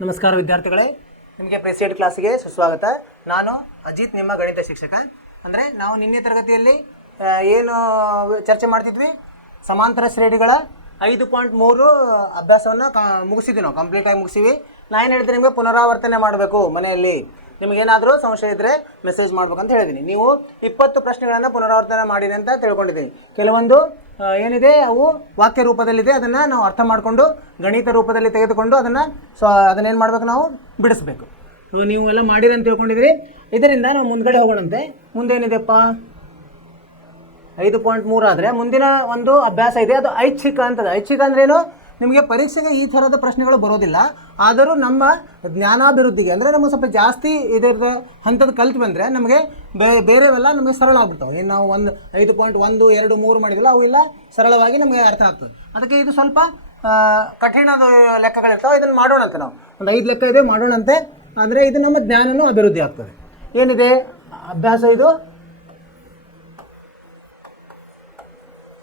ನಮಸ್ಕಾರ ವಿದ್ಯಾರ್ಥಿಗಳೇ, ನಿಮಗೆ ಪ್ರೆಸಿಡೆಂಟ್ ಕ್ಲಾಸಿಗೆ ಸುಸ್ವಾಗತ. ನಾನು ಅಜಿತ್, ನಿಮ್ಮ ಗಣಿತ ಶಿಕ್ಷಕ. ಅಂದರೆ ನಾವು ನಿನ್ನೆ ತರಗತಿಯಲ್ಲಿ ಏನು ಚರ್ಚೆ ಮಾಡ್ತಿದ್ವಿ, ಸಮಾಂತರ ಶ್ರೇಣಿಗಳ 5.3 ಅಭ್ಯಾಸವನ್ನು ಮುಗಿಸಿದ್ವಿ. ನಾವು ಕಂಪ್ಲೀಟಾಗಿ ಮುಗಿಸಿವಿ. ನಾನು ಏನು ಹೇಳಿದ್ರೆ, ನಿಮಗೆ ಪುನರಾವರ್ತನೆ ಮಾಡಬೇಕು. ಮನೆಯಲ್ಲಿ ನಿಮಗೇನಾದರೂ ಸಂಶಯ ಇದ್ದರೆ ಮೆಸೇಜ್ ಮಾಡ್ಬೇಕಂತ ಹೇಳಿದ್ದೀನಿ. ನೀವು 20 ಪ್ರಶ್ನೆಗಳನ್ನು ಪುನರಾವರ್ತನೆ ಮಾಡಿರಿ ಅಂತ ತಿಳ್ಕೊಂಡಿದ್ದೀನಿ. ಕೆಲವೊಂದು ಏನಿದೆ ಅವು ವಾಕ್ಯ ರೂಪದಲ್ಲಿದೆ, ಅದನ್ನು ನಾವು ಅರ್ಥ ಮಾಡಿಕೊಂಡು ಗಣಿತ ರೂಪದಲ್ಲಿ ತೆಗೆದುಕೊಂಡು ಅದನ್ನೇನು ಮಾಡಬೇಕು, ನಾವು ಬಿಡಿಸ್ಬೇಕು. ನೀವು ಎಲ್ಲ ಮಾಡಿರಿ ಅಂತ ತಿಳ್ಕೊಂಡಿದ್ರಿ. ಇದರಿಂದ ನಾವು ಮುಂದ್ಗಡೆ ಹೋಗೋಣಂತೆ. ಮುಂದೇನಿದೆಪ್ಪ, 5.3 ಆದರೆ ಮುಂದಿನ ಒಂದು ಅಭ್ಯಾಸ ಇದೆ, ಅದು ಐಚ್ಛಿಕ ಅಂತದೆ. ಐಚ್ಛಿಕ ಅಂದ್ರೇನು, ನಿಮಗೆ ಪರೀಕ್ಷೆಗೆ ಈ ಥರದ ಪ್ರಶ್ನೆಗಳು ಬರೋದಿಲ್ಲ. ಆದರೂ ನಮ್ಮ ಜ್ಞಾನಾಭಿವೃದ್ಧಿಗೆ, ಅಂದರೆ ನಮಗೆ ಸ್ವಲ್ಪ ಜಾಸ್ತಿ ಇದರ ಹಂತದ ಕಲ್ತು ಬಂದರೆ ನಮಗೆ ಬೇರೆವೆಲ್ಲ ನಮಗೆ ಸರಳ ಆಗ್ಬಿಡ್ತಾವೆ. ಏನು ನಾವು 5.1, 2, 3 ಮಾಡಿದಿಲ್ಲ, ಅವು ಇಲ್ಲ ಸರಳವಾಗಿ ನಮಗೆ ಅರ್ಥ ಆಗ್ತದೆ. ಅದಕ್ಕೆ ಇದು ಸ್ವಲ್ಪ ಕಠಿಣದ ಲೆಕ್ಕಗಳಿರ್ತಾವೆ. ಇದನ್ನು ಮಾಡೋಣಂತೆ. ನಾವು ಒಂದು 5 ಲೆಕ್ಕ ಇದೆ, ಮಾಡೋಣಂತೆ. ಅಂದರೆ ಇದು ನಮ್ಮ ಜ್ಞಾನನೂ ಅಭಿವೃದ್ಧಿ ಆಗ್ತದೆ. ಏನಿದೆ ಅಭ್ಯಾಸ, ಇದು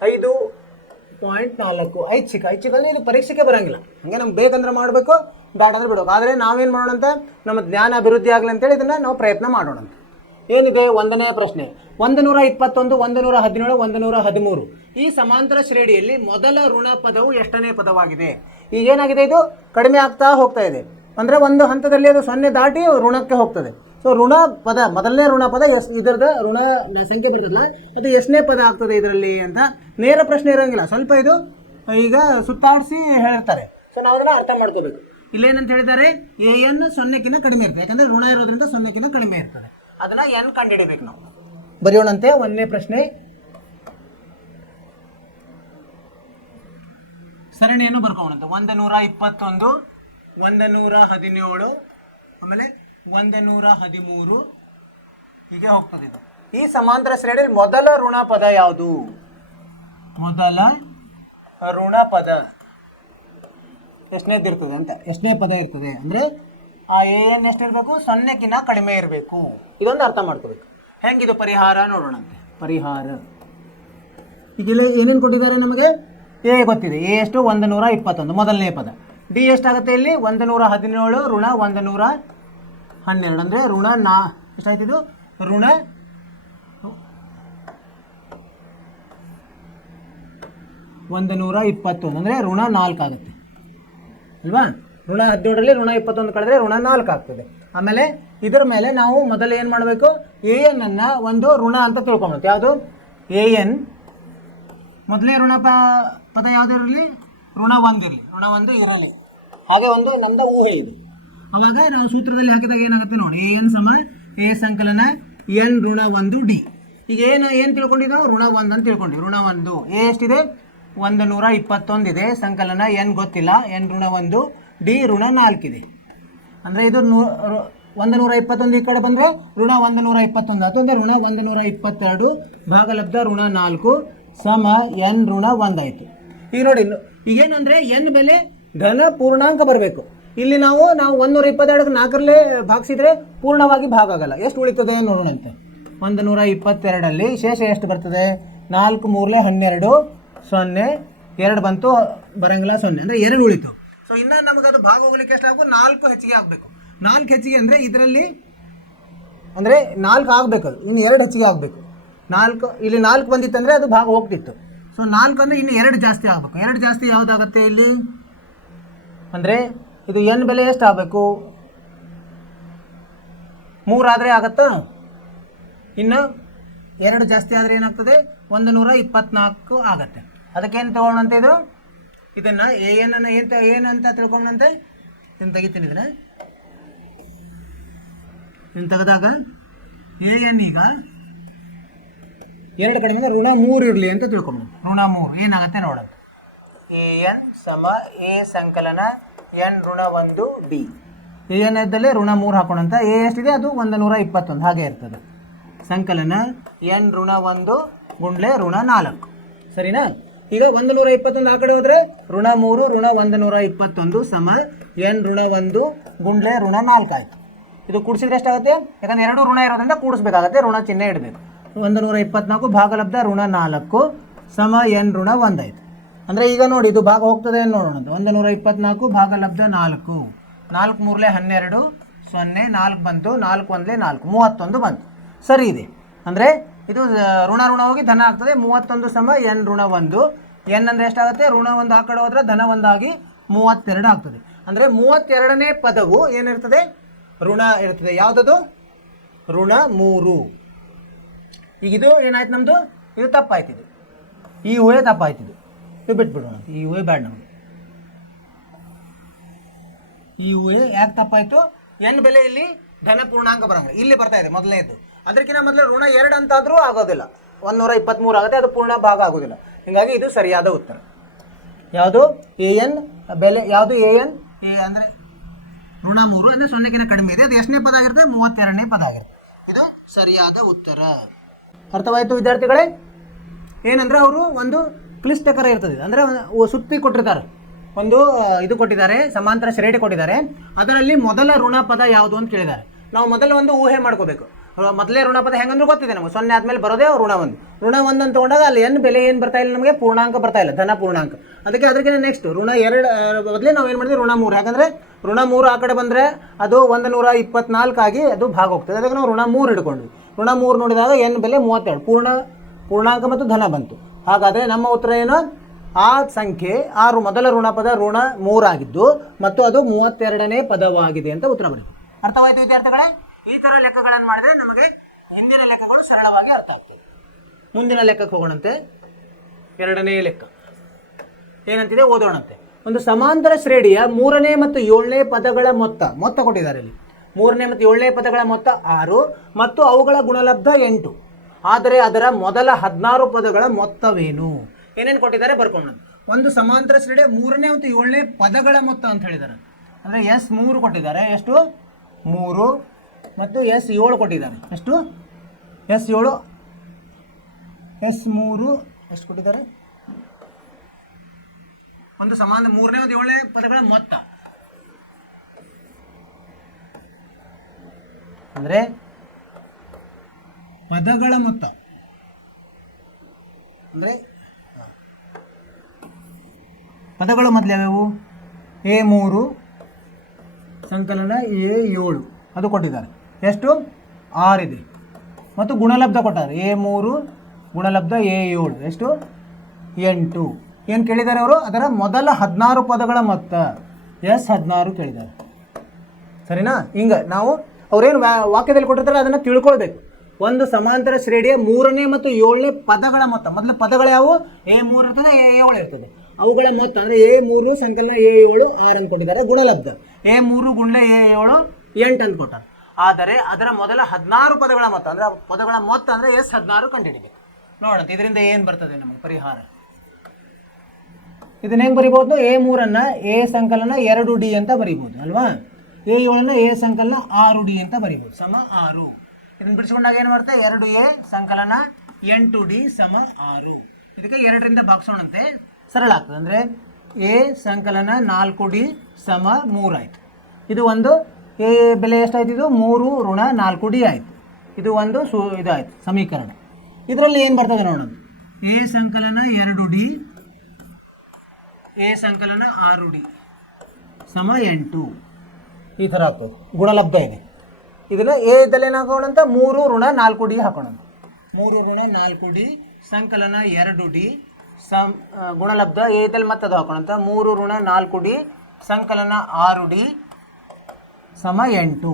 5.4 ಐಚ್ಛಿಕ. ಐಚ್ಛಿಕಲ್ಲಿ ಇದು ಪರೀಕ್ಷೆಗೆ ಬರೋಂಗಿಲ್ಲ. ಹಾಗೆ ನಮ್ಗೆ ಬೇಕಂದ್ರೆ ಮಾಡಬೇಕು, ಬೇಡ ಅಂದ್ರೆ ಬಿಡಬೇಕು. ಆದರೆ ನಾವೇನು ಮಾಡೋಣಂತೆ, ನಮ್ಮ ಜ್ಞಾನ ಅಭಿವೃದ್ಧಿ ಆಗಲಿ ಅಂತೇಳಿ ಇದನ್ನು ನಾವು ಪ್ರಯತ್ನ ಮಾಡೋಣಂತೆ. ಏನಿದೆ ಒಂದನೇ ಪ್ರಶ್ನೆ, 121, 117, 113 ಈ ಸಮಾಂತರ ಶ್ರೇಣಿಯಲ್ಲಿ ಮೊದಲ ಋಣ ಪದವು ಎಷ್ಟನೇ ಪದವಾಗಿದೆ? ಈಗೇನಾಗಿದೆ, ಇದು ಕಡಿಮೆ ಆಗ್ತಾ ಹೋಗ್ತಾ ಇದೆ. ಅಂದರೆ ಒಂದು ಹಂತದಲ್ಲಿ ಅದು 0 ದಾಟಿ ಋಣಕ್ಕೆ ಹೋಗ್ತದೆ. ಸೊ ಋಣ ಪದ, ಮೊದಲನೇ ಋಣ ಪದ ಇದರದ ಋಣ ಸಂಖ್ಯೆ ಬರ್ತದಲ್ಲ, ಅದು ಎಷ್ಟನೇ ಪದ ಆಗ್ತದೆ ಇದರಲ್ಲಿ ಅಂತ ನೇರ ಪ್ರಶ್ನೆ ಇರೋಂಗಿಲ್ಲ. ಸ್ವಲ್ಪ ಇದು ಈಗ ಸುತ್ತಾಡಿಸಿ ಹೇಳಿರ್ತಾರೆ. ಸೊ ನಾವು ಅದನ್ನು ಅರ್ಥ ಮಾಡ್ಕೋಬೇಕು. ಇಲ್ಲೇನಂತ ಹೇಳಿದ್ದಾರೆ, AN 0ಕ್ಕಿಂತ ಕಡಿಮೆ ಇರ್ತದೆ. ಯಾಕಂದರೆ ಋಣ ಇರೋದ್ರಿಂದ 0ಕ್ಕಿಂತ ಕಡಿಮೆ ಇರ್ತದೆ. ಅದನ್ನು N ಕಂಡುಹಿಡಿಬೇಕು. ನಾವು ಬರೆಯೋಣಂತೆ. ಒಂದನೇ ಪ್ರಶ್ನೆ, ಸರಣಿಯನ್ನು ಬರ್ಕೋಣಂತೆ. 121, 117, ಆಮೇಲೆ 113 ಹೀಗೆ ಹೋಗ್ತದೆ. ಇದು ಈ ಸಮಾಂತರ ಶ್ರೇಣಿಯಲ್ಲಿ ಮೊದಲ ಋಣ ಪದ ಯಾವುದು? ಮೊದಲ ಋಣ ಪದ ಎಷ್ಟನೇದು ಇರ್ತದೆ ಅಂತ, ಎಷ್ಟನೇ ಪದ ಇರ್ತದೆ ಅಂದರೆ ಆ AN ಎಷ್ಟಿರಬೇಕು, 0ಕ್ಕಿಂತ ಕಡಿಮೆ ಇರಬೇಕು. ಇದೊಂದು ಅರ್ಥ ಮಾಡ್ಕೋಬೇಕು. ಹೆಂಗಿದು ಪರಿಹಾರ ನೋಡೋಣಂತೆ. ಪರಿಹಾರ ಈಗಿಲ್ಲ ಏನೇನು ಕೊಟ್ಟಿದ್ದಾರೆ ನಮಗೆ. A ಗೊತ್ತಿದೆ, A ಎಷ್ಟು, 121 ಮೊದಲನೇ ಪದ. D ಎಷ್ಟಾಗುತ್ತೆ ಇಲ್ಲಿ, 117 ಋಣ 112 ಅಂದರೆ ಋಣ ಎಷ್ಟಾಯ್ತಿದು, ಋಣ 121 ಅಂದರೆ ಋಣ 4 ಆಗುತ್ತೆ ಅಲ್ವಾ. ಋಣ 17ರಲ್ಲಿ ಋಣ 21 ಕಳೆದ್ರೆ ಋಣ 4 ಆಗ್ತದೆ. ಆಮೇಲೆ ಇದರ ಮೇಲೆ ನಾವು ಮೊದಲು ಏನು ಮಾಡಬೇಕು, AN ಅನ್ನು ಒಂದು ಋಣ ಅಂತ ತಿಳ್ಕೊಬೇಕು. ಯಾವುದು AN ಮೊದಲೇ ಋಣ ಪದ ಯಾವುದು ಇರಲಿ, ಋಣ 1 ಇರಲಿ, ಋಣ 1 ಇರಲಿ. ಹಾಗೆ ಒಂದು ನಮ್ಮದು ಊಹೆ ಇದು. ಅವಾಗ ನಾವು ಸೂತ್ರದಲ್ಲಿ ಹಾಕಿದಾಗ ಏನಾಗುತ್ತೆ ನೋಡಿ, AN ಸಮ A ಸಂಕಲನ N ಋಣ 1 D. ಈಗ ಏನು ತಿಳ್ಕೊಂಡಿದ್ದಾವೆ, ಋಣ 1 ಅಂತ ತಿಳ್ಕೊಂಡ್ವಿ. ಋಣ 1 A ಎಷ್ಟಿದೆ, 121 ಇದೆ. ಸಂಕಲನ N ಗೊತ್ತಿಲ್ಲ, N ಋಣ 1, D ಋಣ 4 ಇದೆ. ಅಂದರೆ ಇದು 121 ಈ ಕಡೆ ಬಂದರೆ ಋಣ 121 ಆಯಿತು. ಅಂದರೆ ಋಣ 122 ಭಾಗಲಬ್ಧ ಋಣ 4 ಸಮ N ಋಣ 1 ಆಯಿತು. ಈಗ ನೋಡಿ, ಈಗೇನು ಅಂದರೆ N ಬೆಲೆ ಧನ ಪೂರ್ಣಾಂಕ ಬರಬೇಕು. ಇಲ್ಲಿ ನಾವು 122 4ರಲ್ಲೇ ಭಾಗಿಸಿದ್ರೆ ಪೂರ್ಣವಾಗಿ ಭಾಗ ಆಗಲ್ಲ. ಎಷ್ಟು ಉಳಿತದೆ ನೋಡೋಣಂತೆ. 122ರಲ್ಲಿ ಶೇಷ ಎಷ್ಟು ಬರ್ತದೆ, 4 3 12 0 2 ಬಂತು, ಬರಂಗಿಲ್ಲ 0 ಅಂದರೆ 2 ಉಳಿತು. ಸೊ ಇನ್ನು ನಮಗೆ ಅದು ಭಾಗ ಹೋಗ್ಲಿಕ್ಕೆ ಎಷ್ಟು ಆಗಬೇಕು, 4 ಹೆಚ್ಚಿಗೆ ಆಗಬೇಕು. 4 ಹೆಚ್ಚಿಗೆ ಅಂದರೆ ಇದರಲ್ಲಿ ಅಂದರೆ 4 ಆಗಬೇಕು, ಇನ್ನು 2 ಹೆಚ್ಚಿಗೆ ಆಗಬೇಕು. 4 ಇಲ್ಲಿ 4 ಬಂದಿತ್ತಂದರೆ ಅದು ಭಾಗ ಹೋಗ್ತಿತ್ತು. ಸೊ 4 ಅಂದರೆ ಇನ್ನು 2 ಜಾಸ್ತಿ ಆಗಬೇಕು. 2 ಜಾಸ್ತಿ ಯಾವುದಾಗುತ್ತೆ ಇಲ್ಲಿ ಅಂದರೆ ಇದು N ಬೆಲೆ ಎಷ್ಟು ಆಗಬೇಕು, 3 ಆದರೆ ಆಗತ್ತಾ. ಇನ್ನು 2 ಜಾಸ್ತಿ ಆದರೆ ಏನಾಗ್ತದೆ, 124 ಆಗತ್ತೆ. ಅದಕ್ಕೇನು ತೊಗೊಳ್ಳೋಣಂತೆ, ಇದು ಇದನ್ನು AN ಅನ್ನು ಏನಂತ ತಿಳ್ಕೊಂಡಂತೆ ಇದನ್ನು ತೆಗಿತೀನಿ. ಇದನ್ನು ತೆಗೆದಾಗ AN ಈಗ 2 ಕಡಿಮೆ ಋಣ 3 ಇರಲಿ ಅಂತ ತಿಳ್ಕೊಂಡು ಋಣ 3 ಏನಾಗುತ್ತೆ ನೋಡೋಣ. AN ಸಮ A ಸಂಕಲನ N ಋಣ 1 D. AN ಇದ್ದಲ್ಲಿ ಋಣ 3 ಹಾಕೋಣಂತ. A ಎಷ್ಟಿದೆ, ಅದು 121 ಹಾಗೆ ಇರ್ತದೆ. ಸಂಕಲನ N ಋಣ 1 ಗುಂಡ್ಲೆ ಋಣ 4 ಸರಿನಾ. ಈಗ 121 ಆ ಕಡೆ ಹೋದರೆ ಋಣ 3 ಋಣ 121 ಸಮ N ಋಣ 1 ಗುಂಡ್ಲೆ ಋಣ 4 ಆಯಿತು. ಇದು ಕೂಡಿಸಿದ್ರೆ ಎಷ್ಟಾಗುತ್ತೆ, ಯಾಕಂದರೆ 2 ಋಣ ಇರೋದ್ರಿಂದ ಕೂಡಿಸ್ಬೇಕಾಗತ್ತೆ, ಋಣ ಚಿಹ್ನೆ ಇಡಬೇಕು. 124 ಭಾಗಲಬ್ಧ ಋಣ 4 ಸಮ N ಋಣ 1 ಆಯಿತು. ಅಂದರೆ ಈಗ ನೋಡಿ, ಇದು ಭಾಗ ಹೋಗ್ತದೆ ನೋಡೋಣ. 124 ಭಾಗಲಬ್ಧ 4 4 ಮೂರಲೆ 12 0 4 ಬಂತು 4 ಒಂದಲೇ 4 31 ಬಂತು. ಸರಿ ಇದೆ. ಅಂದರೆ ಇದು ಋಣ ಹೋಗಿ ಧನ ಆಗ್ತದೆ. 31 ಸಮ n ಋಣ 1. n ಅಂದರೆ ಎಷ್ಟಾಗುತ್ತೆ? ಋಣ 1 ಆ ಕಡೆ ಹೋದರೆ ಧನ 1 ಆಗಿ 32 ಆಗ್ತದೆ. ಅಂದರೆ 32ನೇ ಪದವು ಏನಿರ್ತದೆ? ಋಣ ಇರ್ತದೆ. ಯಾವುದದು? ಋಣ 3. ಈಗ ಇದು ಏನಾಯ್ತು ನಮ್ಮದು? ಇದು ತಪ್ಪಾಯ್ತು. ಇದು ಈ ಊಹೆ ತಪ್ಪಾಯ್ತಿದ್ದು. ಇದು ಬಿಟ್ಬಿಡೋಣ. ಈ ಊಹೆ ಬೇಡ ನಮಗೆ. ಈ ಊಹೆ ಯಾಕೆ ತಪ್ಪಾಯಿತು? n ಬೆಲೆ ಇಲ್ಲಿ ಧನ ಪೂರ್ಣಾಂಕ ಬರಂಗಿಲ್ಲ. ಇಲ್ಲಿ ಬರ್ತಾ ಇದೆ ಮೊದಲನೇದು. ಅದಕ್ಕಿಂತ ಮೊದಲು ಋಣ 2 ಅಂತಾದರೂ ಆಗೋದಿಲ್ಲ. 123 ಆಗುತ್ತೆ, ಅದು ಪೂರ್ಣ ಭಾಗ ಆಗೋದಿಲ್ಲ. ಹೀಗಾಗಿ ಇದು ಸರಿಯಾದ ಉತ್ತರ. ಯಾವುದು? an ಬೆಲೆ ಯಾವುದು? an ಅಂದರೆ ಋಣ 3 ಅಂದರೆ 0ಕ್ಕಿಂತ ಕಡಿಮೆ ಇದೆ. ಅದು ಎಷ್ಟನೇ ಪದ ಆಗಿರುತ್ತೆ? 32ನೇ ಪದ ಆಗಿರುತ್ತೆ. ಇದು ಸರಿಯಾದ ಉತ್ತರ. ಅರ್ಥವಾಯಿತು ವಿದ್ಯಾರ್ಥಿಗಳೇ? ಏನಂದರೆ ಅವರು ಒಂದು ಕ್ಲಿಷ್ಟಕರ ಇರ್ತದೆ. ಅಂದರೆ ಸುತ್ತಿ ಕೊಟ್ಟಿರ್ತಾರೆ, ಒಂದು ಇದು ಕೊಟ್ಟಿದ್ದಾರೆ, ಸಮಾಂತರ ಶ್ರೇಣಿ ಕೊಟ್ಟಿದ್ದಾರೆ. ಅದರಲ್ಲಿ ಮೊದಲ ಋಣ ಪದ ಯಾವುದು ಅಂತ ಕೇಳಿದ್ದಾರೆ. ನಾವು ಮೊದಲು ಒಂದು ಊಹೆ ಮಾಡ್ಕೋಬೇಕು. ಮೊದಲೇ ಋಣ ಪದ ಹೆಂಗಂದ್ರೂ ಗೊತ್ತಿದೆ ನಮಗೆ. 0 ಆದಮೇಲೆ ಬರೋದೇ ಋಣ 1. ಋಣ 1 ಅಂತ ತೊಗೊಂಡಾಗ ಅಲ್ಲಿ n ಬೆಲೆ ಏನು ಬರ್ತಾ ಇಲ್ಲ ನಮಗೆ? ಪೂರ್ಣಾಂಕ ಬರ್ತಾ ಇಲ್ಲ, ಧನ ಪೂರ್ಣಾಂಕ. ಅದಕ್ಕಿಂತ ನೆಕ್ಸ್ಟ್ ಋಣ 2 ಬದಲೇ ನಾವು ಏನು ಮಾಡಿದ್ವಿ? ಋಣ 3. ಯಾಕಂದರೆ ಋಣ 3 ಆ ಕಡೆ ಬಂದರೆ ಅದು 124 ಆಗಿ ಅದು ಭಾಗ ಹೋಗ್ತದೆ. ಅದಕ್ಕೆ ನಾವು ಋಣ 3 ಹಿಡ್ಕೊಂಡ್ವಿ. ಋಣ 3 ನೋಡಿದಾಗ n ಬೆಲೆ 32 ಪೂರ್ಣಾಂಕ ಮತ್ತು ಧನ ಬಂತು. ಹಾಗಾದರೆ ನಮ್ಮ ಉತ್ತರ ಏನು? ಆ ಸಂಖ್ಯೆ ಮೊದಲ ಋಣ ಪದ ಋಣ 3 ಆಗಿದ್ದು ಮತ್ತು ಅದು 32ನೇ ಪದವಾಗಿದೆ ಅಂತ ಉತ್ತರ ಬರುತ್ತೆ. ಅರ್ಥವಾಯಿತು ವಿದ್ಯಾರ್ಥಿಗಳೇ? ಈ ಥರ ಲೆಕ್ಕಗಳನ್ನು ಮಾಡಿದರೆ ನಮಗೆ ಹಿಂದಿನ ಲೆಕ್ಕಗಳು ಸರಳವಾಗಿ ಅರ್ಥ ಆಗ್ತದೆ. ಮುಂದಿನ ಲೆಕ್ಕಕ್ಕೆ ಹೋಗೋಣಂತೆ. 2ನೇ ಲೆಕ್ಕ ಏನಂತಿದೆ ಓದೋಣಂತೆ. ಒಂದು ಸಮಾಂತರ ಶ್ರೇಣಿಯ 3ನೇ ಮತ್ತು 7ನೇ ಪದಗಳ ಮೊತ್ತ ಕೊಟ್ಟಿದ್ದಾರೆ. ಇಲ್ಲಿ 3ನೇ ಮತ್ತು 7ನೇ ಪದಗಳ ಮೊತ್ತ 6 ಮತ್ತು ಅವುಗಳ ಗುಣಲಬ್ಧ 8. ಆದರೆ ಅದರ ಮೊದಲ 16 ಪದಗಳ ಮೊತ್ತವೇನು? ಏನೇನು ಕೊಟ್ಟಿದ್ದಾರೆ ಬರ್ಕೊಂಡು. ಒಂದು ಸಮಾಂತರ ಶ್ರೇಣಿಯ 3ನೇ ಮತ್ತು 7ನೇ ಪದಗಳ ಮೊತ್ತ ಅಂತ ಹೇಳಿದ್ದಾರೆ. ಅಂದರೆ S3 ಕೊಟ್ಟಿದ್ದಾರೆ. ಎಷ್ಟು? 3 ಮತ್ತು S7 ಕೊಟ್ಟಿದ್ದಾರೆ. ಎಷ್ಟು? S7 S3 ಎಷ್ಟು ಕೊಟ್ಟಿದ್ದಾರೆ? ಒಂದು ಸಮಾನ 3ನೇ ಮತ್ತು 7ನೇ ಪದಗಳ ಮೊತ್ತ ಅಂದರೆ ಪದಗಳ ಮೊತ್ತ ಅಂದರೆ ಪದಗಳು ಮೊದಲು ಯಾವ್ಯಾವು? A3 ಸಂಕಲನ A7 ಅದು ಕೊಟ್ಟಿದ್ದಾರೆ. ಎಷ್ಟು? 6 ಇದೆ. ಮತ್ತು ಗುಣಲಬ್ಧ ಕೊಟ್ಟಾರೆ. A3 ಗುಣಲಬ್ಧ A7 ಎಷ್ಟು? 8. ಏನು ಕೇಳಿದ್ದಾರೆ ಅವರು? ಅದರ ಮೊದಲ 16 ಪದಗಳ ಮೊತ್ತ S16 ಕೇಳಿದ್ದಾರೆ. ಸರಿನಾ? ಹಿಂಗೆ ನಾವು ಅವ್ರೇನು ವಾಕ್ಯದಲ್ಲಿ ಕೊಟ್ಟಿರ್ತಾರೆ ಅದನ್ನು ತಿಳ್ಕೊಳ್ಬೇಕು. ಒಂದು ಸಮಾಂತರ ಶ್ರೇಣಿಯ 3ನೇ ಮತ್ತು 7ನೇ ಪದಗಳ ಮೊತ್ತ. ಮೊದಲು ಪದಗಳು ಯಾವುವು? A3 ಇರ್ತದೆ, A7 ಇರ್ತದೆ. ಅವುಗಳ ಮೊತ್ತ ಅಂದರೆ A3 ಸಂಕಲನ A7 6 ಅಂತ ಕೊಟ್ಟಿದ್ದಾರೆ. ಗುಣಲಬ್ಧ A3 ಗುಂಡ್ಲೆ A7 8 ಅಂತ ಕೊಟ್ಟಾರೆ. ಆದರೆ ಅದರ ಮೊದಲ 16 ಪದಗಳ ಮೊತ್ತ ಅಂದರೆ ಪದಗಳ ಮೊತ್ತ ಅಂದರೆ S16 ಕಂಡುಹಿಡಿಬೇಕು. ನೋಡೋಣ ಇದರಿಂದ ಏನು ಬರ್ತದೆ ನಮಗೆ ಪರಿಹಾರ. ಇದನ್ನ ಹೆಂಗೆ ಬರಿಬೋದು? A3 A ಸಂಕಲನ 2D ಅಂತ ಬರಿಬೋದು ಅಲ್ವಾ? A7 A ಸಂಕಲನ 6D ಅಂತ ಬರಿಬೋದು. ಸಮ 6. ಇದನ್ನು ಬಿಡಿಸ್ಕೊಂಡಾಗ ಏನು ಬರುತ್ತೆ? 2A ಸಂಕಲನ 8D ಸಮ 6. ಇದಕ್ಕೆ 2ರಿಂದ ಭಾಗಿಸೋಣಂತೆ ಸರಳ ಆಗ್ತದೆ. ಅಂದರೆ A ಸಂಕಲನ 4D ಸಮ 3 ಆಯಿತು. ಇದು ಒಂದು A ಬೆಲೆ ಎಷ್ಟಾಯ್ತು? ಇದು 3 ಋಣ 4D ಆಯಿತು. ಇದು ಒಂದು ಇದಾಯಿತು ಸಮೀಕರಣ. ಇದರಲ್ಲಿ ಏನು ಬರ್ತದೆ ನೋಡೋಣ. A ಸಂಕಲನ 2D A ಸಂಕಲನ 6D ಸಮ 8 ಈ ಥರ ಆಗ್ತದೆ. ಗುಣಲಬ್ಧ ಇದೆ. ಇದನ್ನು ಎ ಇದ್ದಲ್ಲಿ ಏನು ಹಾಕೋಣಂತ? 3 ಋಣ 4D ಹಾಕೋಣ. 3 ಋಣ 4D ಸಂಕಲನ 2D ಗುಣಲಬ್ಧ ಎ ಇದ್ದಲ್ಲಿ ಮತ್ತೆ ಅದು ಹಾಕೋಣಂತ. 3 ಋಣ 4D ಸಂಕಲನ 6D ಸಮ 8.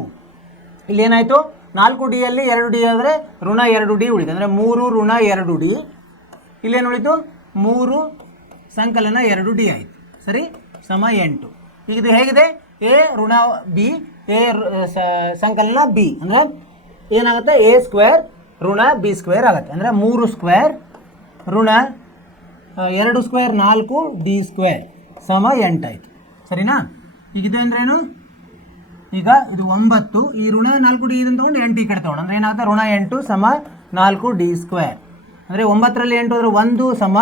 ಇಲ್ಲಿ ಏನಾಯಿತು? 4Dಯಲ್ಲಿ 2D ಆದರೆ ಋಣ 2D ಉಳಿತು. ಅಂದರೆ 3 ಋಣ 2D. ಇಲ್ಲೇನು ಉಳಿತು? 3 ಸಂಕಲನ 2D ಆಯಿತು. ಸರಿ, ಸಮ 8. ಈಗ ಇದು ಹೇಗಿದೆ? ಎ ಋಣ ಬಿ ಎ ಸಂಕಲನ ಬಿ ಅಂದರೆ ಏನಾಗುತ್ತೆ? A ಸ್ಕ್ವೇರ್ ಋಣ B ಸ್ಕ್ವೇರ್ ಆಗುತ್ತೆ. ಅಂದರೆ 3 ಸ್ಕ್ವೇರ್ ಋಣ 2 ಸ್ಕ್ವೇರ್ 4D ಸ್ಕ್ವೇರ್ ಸಮ 8 ಆಯಿತು. ಸರಿನಾ? ಈಗ ಇದು ಅಂದ್ರೇನು? ಈಗ ಇದು 9 ಈ ಋಣ 4D ಇದನ್ನು ತೊಗೊಂಡು 8 ಈ ಕಡೆ ತೊಗೊಂಡು ಅಂದರೆ ಏನಾಗುತ್ತೆ? ಋಣ 8 ಸಮ 4D ಸ್ಕ್ವೇರ್. ಅಂದರೆ 9ರಲ್ಲಿ 8 ಅಂದರೆ 1 ಸಮ